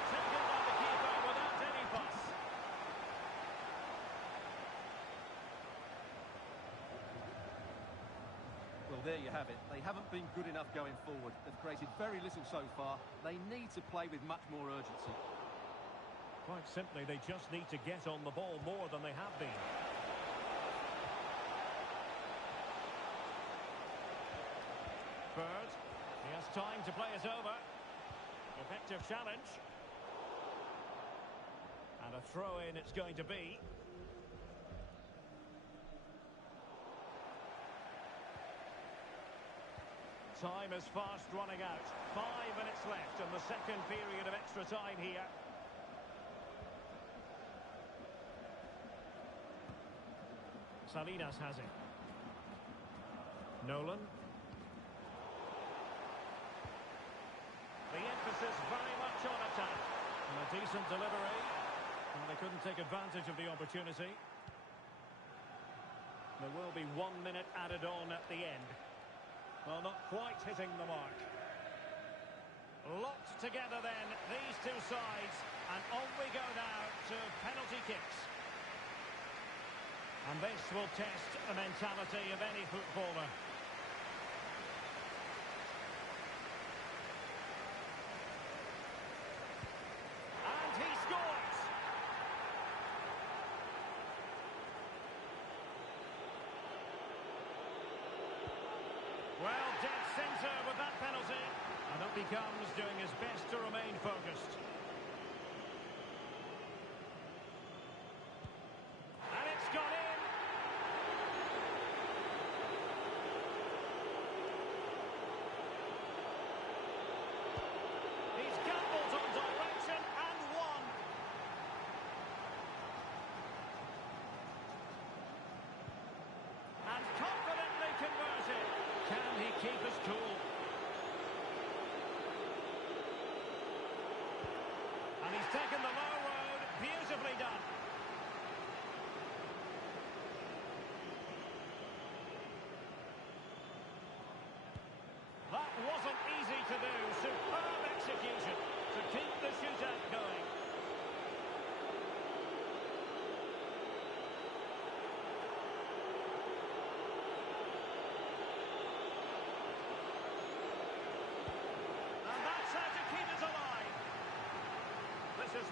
Taken by the keeper without any fuss. Well, there you have it. They haven't been good enough going forward. They've created very little so far. They need to play with much more urgency. Quite simply, they just need to get on the ball more than they have been. Bird. He has time to play it over. Effective challenge. And a throw-in it's going to be. Time is fast running out. 5 minutes left in the second period of extra time here. Salinas has it. Nolan. The emphasis very much on attack. And a decent delivery. Well, they couldn't take advantage of the opportunity. There will be 1 minute added on at the end. Well, not quite hitting the mark. Locked together then, these two sides. And on we go now to penalty kicks. And this will test the mentality of any footballer. And he scores! Well, dead centre with that penalty. And up he comes, doing his best to remain focused. And it's gone in. He's gambled on direction and won. And confidently converted. Can he keep his cool? And he's taken the low road. Beautifully done. That wasn't easy to do. Superb execution to keep the shootout going.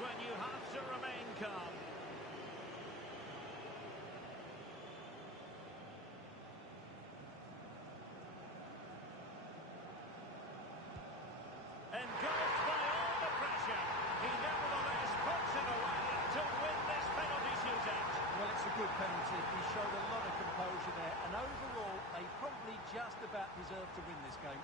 when you have to remain calm. Engulfed by all the pressure, he nevertheless puts it away to win this penalty shootout. Well, it's a good penalty. He showed a lot of composure there, and overall, they probably just about deserve to win this game.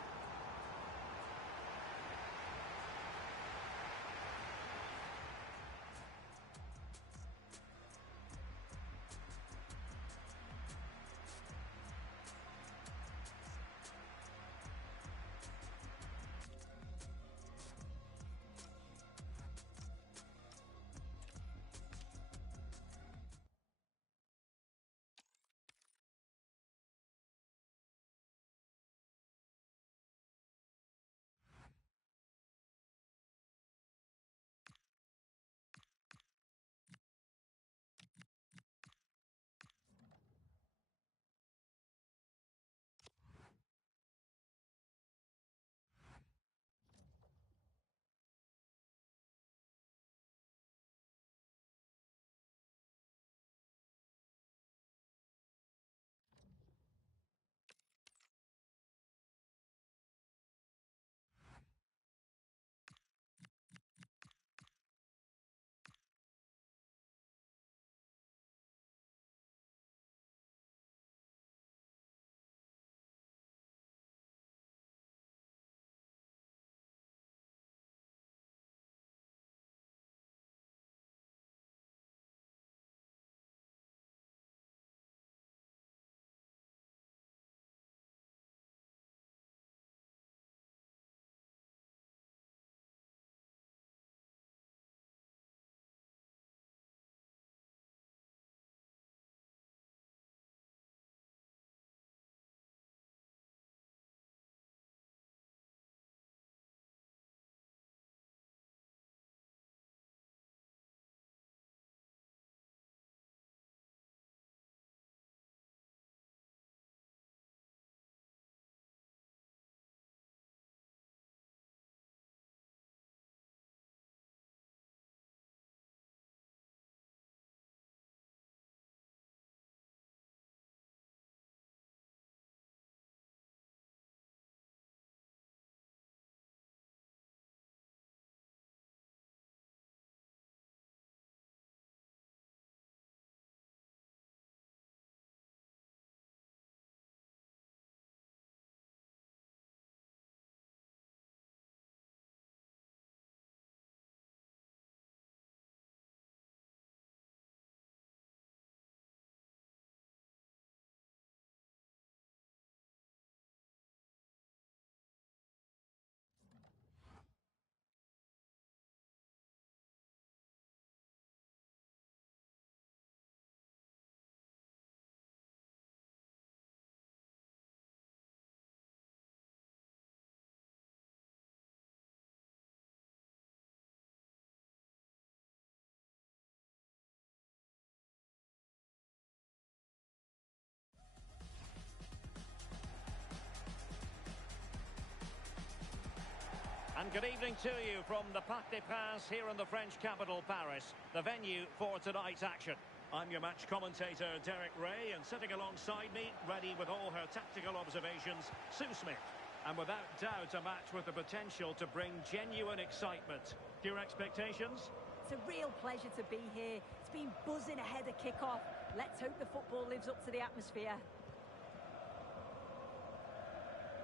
And good evening to you from the Parc des Princes here in the French capital, Paris, the venue for tonight's action. I'm your match commentator, Derek Ray, and sitting alongside me, ready with all her tactical observations, Sue Smith. And without doubt, a match with the potential to bring genuine excitement. Your expectations? It's a real pleasure to be here. It's been buzzing ahead of kick-off. Let's hope the football lives up to the atmosphere.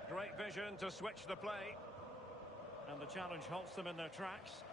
Great vision to switch the play. And the challenge halts them in their tracks.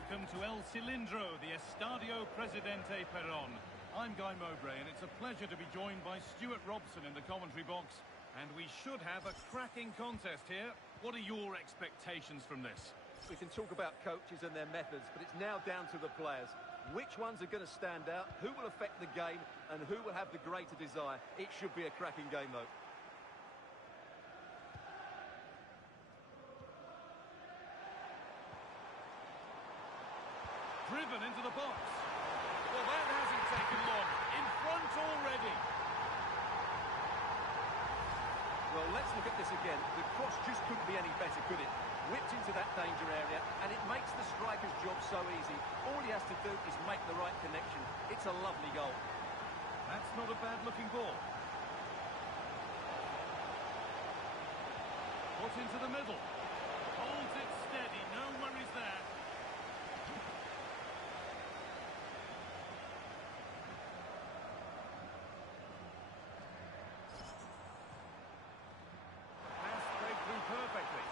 Welcome to El Cilindro, the Estadio Presidente Perón. I'm Guy Mowbray, and it's a pleasure to be joined by Stuart Robson in the commentary box. And we should have a cracking contest here. What are your expectations from this? We can talk about coaches and their methods, but it's now down to the players. Which ones are going to stand out, who will affect the game, and who will have the greater desire. It should be a cracking game, though. Driven into the box. Well, that hasn't taken long. In front already. Well, let's look at this again. The cross just couldn't be any better, could it? Whipped into that danger area, and it makes the striker's job so easy. All he has to do is make the right connection. It's a lovely goal. That's not a bad-looking ball. Put into the middle. Holds it steady, no worries there. Pass breakthrough perfectly.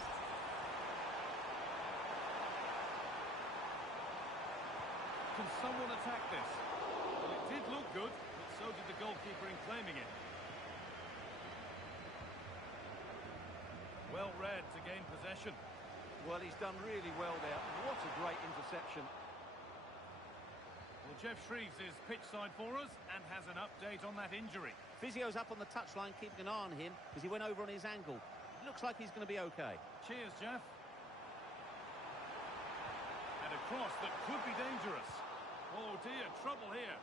Can someone attack this? Well, it did look good, but so did the goalkeeper in claiming it. Well read to gain possession. Well, he's done really well there. What a great interception. Well, Jeff Shreves is pitch side for us and has an update on that injury. Physio's up on the touchline, keeping an eye on him because he went over on his ankle. Looks like he's going to be okay. Cheers, Jeff. And a cross that could be dangerous. Oh dear, trouble here.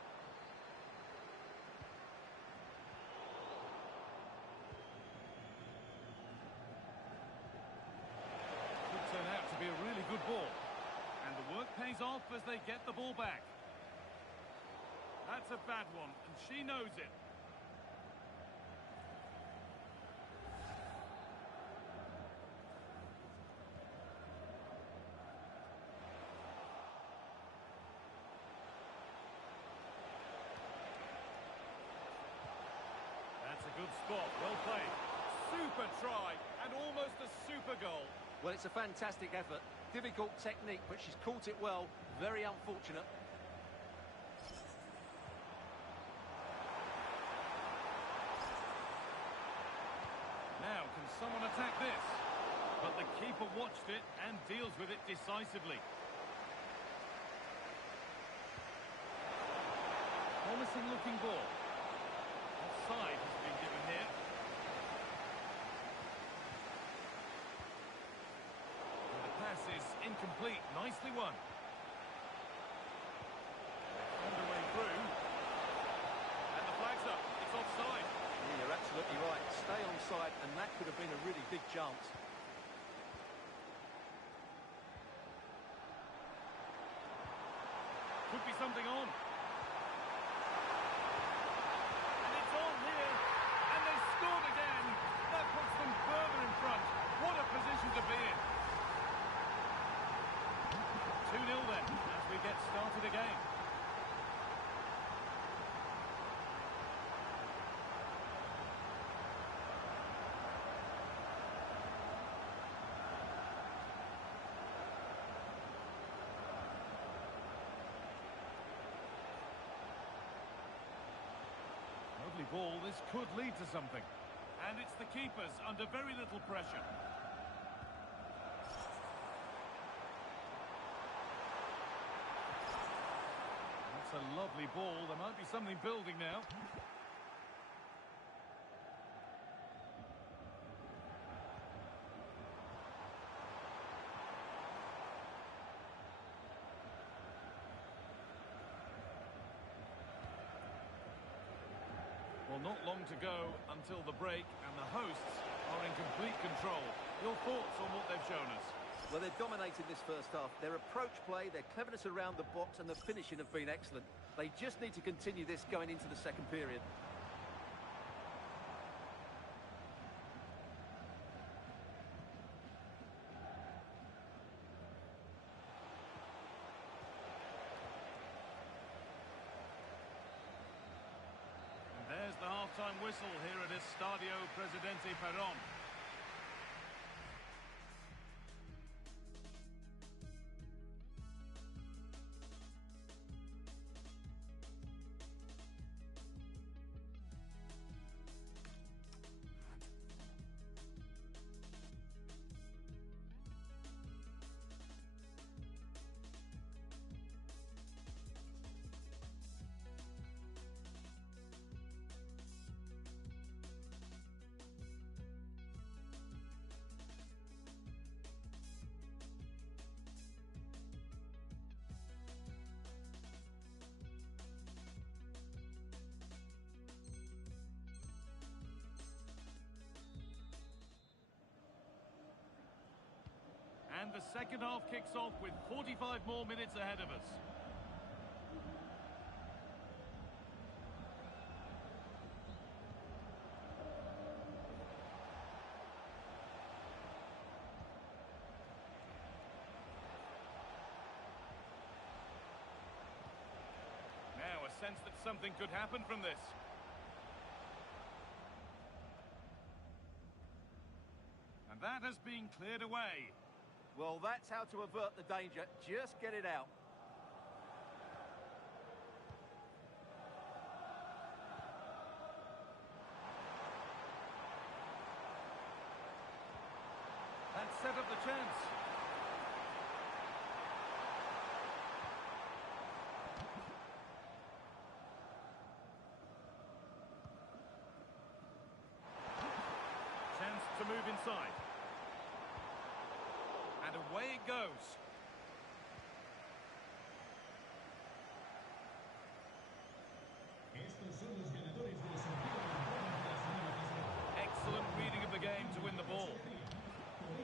Could turn out to be a really good ball. And the work pays off as they get the ball back. That's a bad one, and she knows it. That's a good spot, well played. Super try, and almost a super goal. Well, it's a fantastic effort. Difficult technique, but she's caught it well. Very unfortunate. Now, can someone attack this? But the keeper watched it and deals with it decisively. Promising looking ball. Offside has been given here. And the pass is incomplete. Nicely won. Found a way through. And the flag's up. It's offside. Yeah, you're absolutely right. Stay onside, and that could have been a really big chance. Could be something on. And it's on here. And they scored again. That puts them further in front. What a position to be in. 2-0 then, as we get started again. Lovely ball, this could lead to something. And it's the keepers under very little pressure. That's a lovely ball, there might be something building now. Well, not long to go until the break, and the hosts are in complete control. Your thoughts on what they've shown us? Well, they've dominated this first half. Their approach play, their cleverness around the box, and the finishing have been excellent. They just need to continue this going into the second period. There's the half-time whistle here at Estadio Presidente Perón. And the second half kicks off with 45 more minutes ahead of us. Now a sense that something could happen from this. And that has been cleared away. Well, that's how to avert the danger. Just get it out. That set up the chance. Chance to move inside. And away it goes. Estos son los ganadores de la sorteo de la semana pasada. Excellent reading of the game to win the ball. Podéis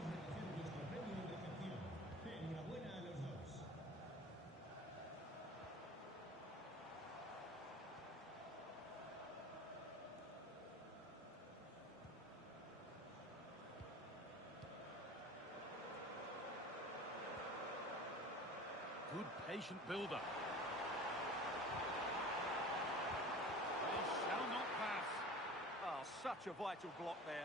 recoger vuestro premio de recepción. Enhorabuena a los dos. Good patient build-up. They shall not pass. Oh, such a vital block there.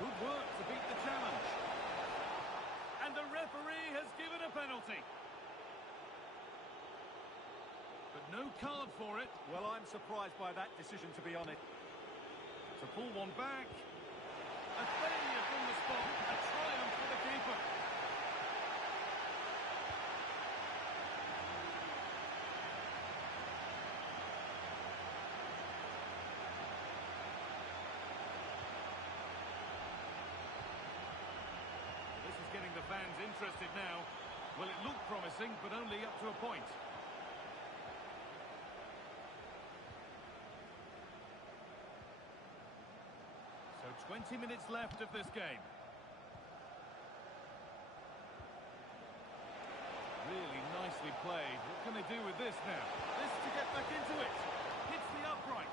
Good work to beat the challenge. And the referee has given a penalty. But no card for it. Well, I'm surprised by that decision, to be honest. To pull one back. A failure from the spot. A triumph for the keeper. This is getting the fans interested now. Well, it looked promising, but only up to a point. So 20 minutes left of this game. Really nicely played. What can they do with this now? This to get back into it. Hits the upright.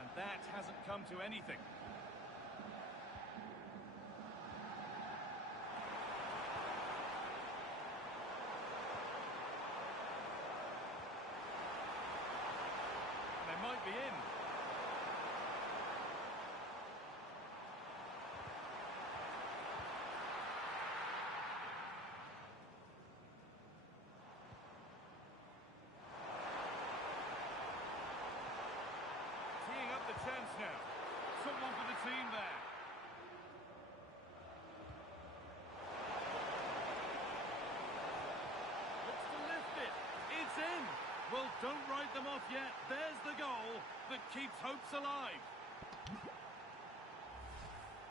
And that hasn't come to anything. They might be in. Teeing up the chance now. Someone for the team there. Looks to lift it. It's in. Well, don't write them off yet. There's the goal that keeps hopes alive.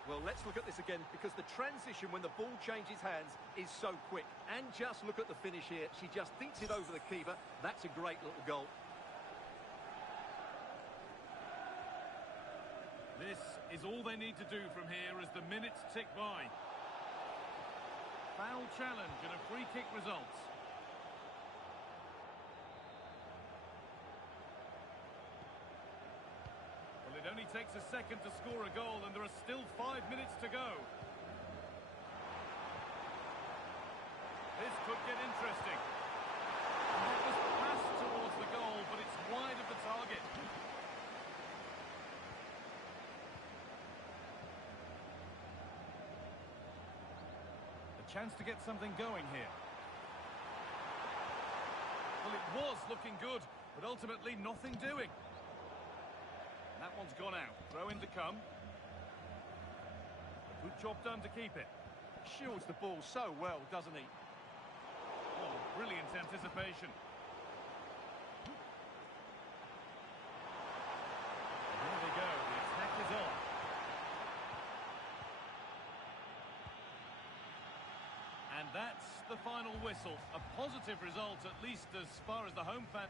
Well, let's look at this again, because the transition when the ball changes hands is so quick. And just look at the finish here. She just dinks it over the keeper. That's a great little goal. This is all they need to do from here as the minutes tick by. Foul challenge and a free kick results. Well, it only takes a second to score a goal and there are still 5 minutes to go. This could get interesting. And that was passed towards the goal, but it's wide of the target. Chance to get something going here. Well, it was looking good, but ultimately nothing doing. That one's gone out. Throw in to come. A good job done to keep it. Shields the ball so well, doesn't he? Oh, brilliant anticipation. There we go. The attack is on. And that's the final whistle. A positive result, at least as far as the home fan...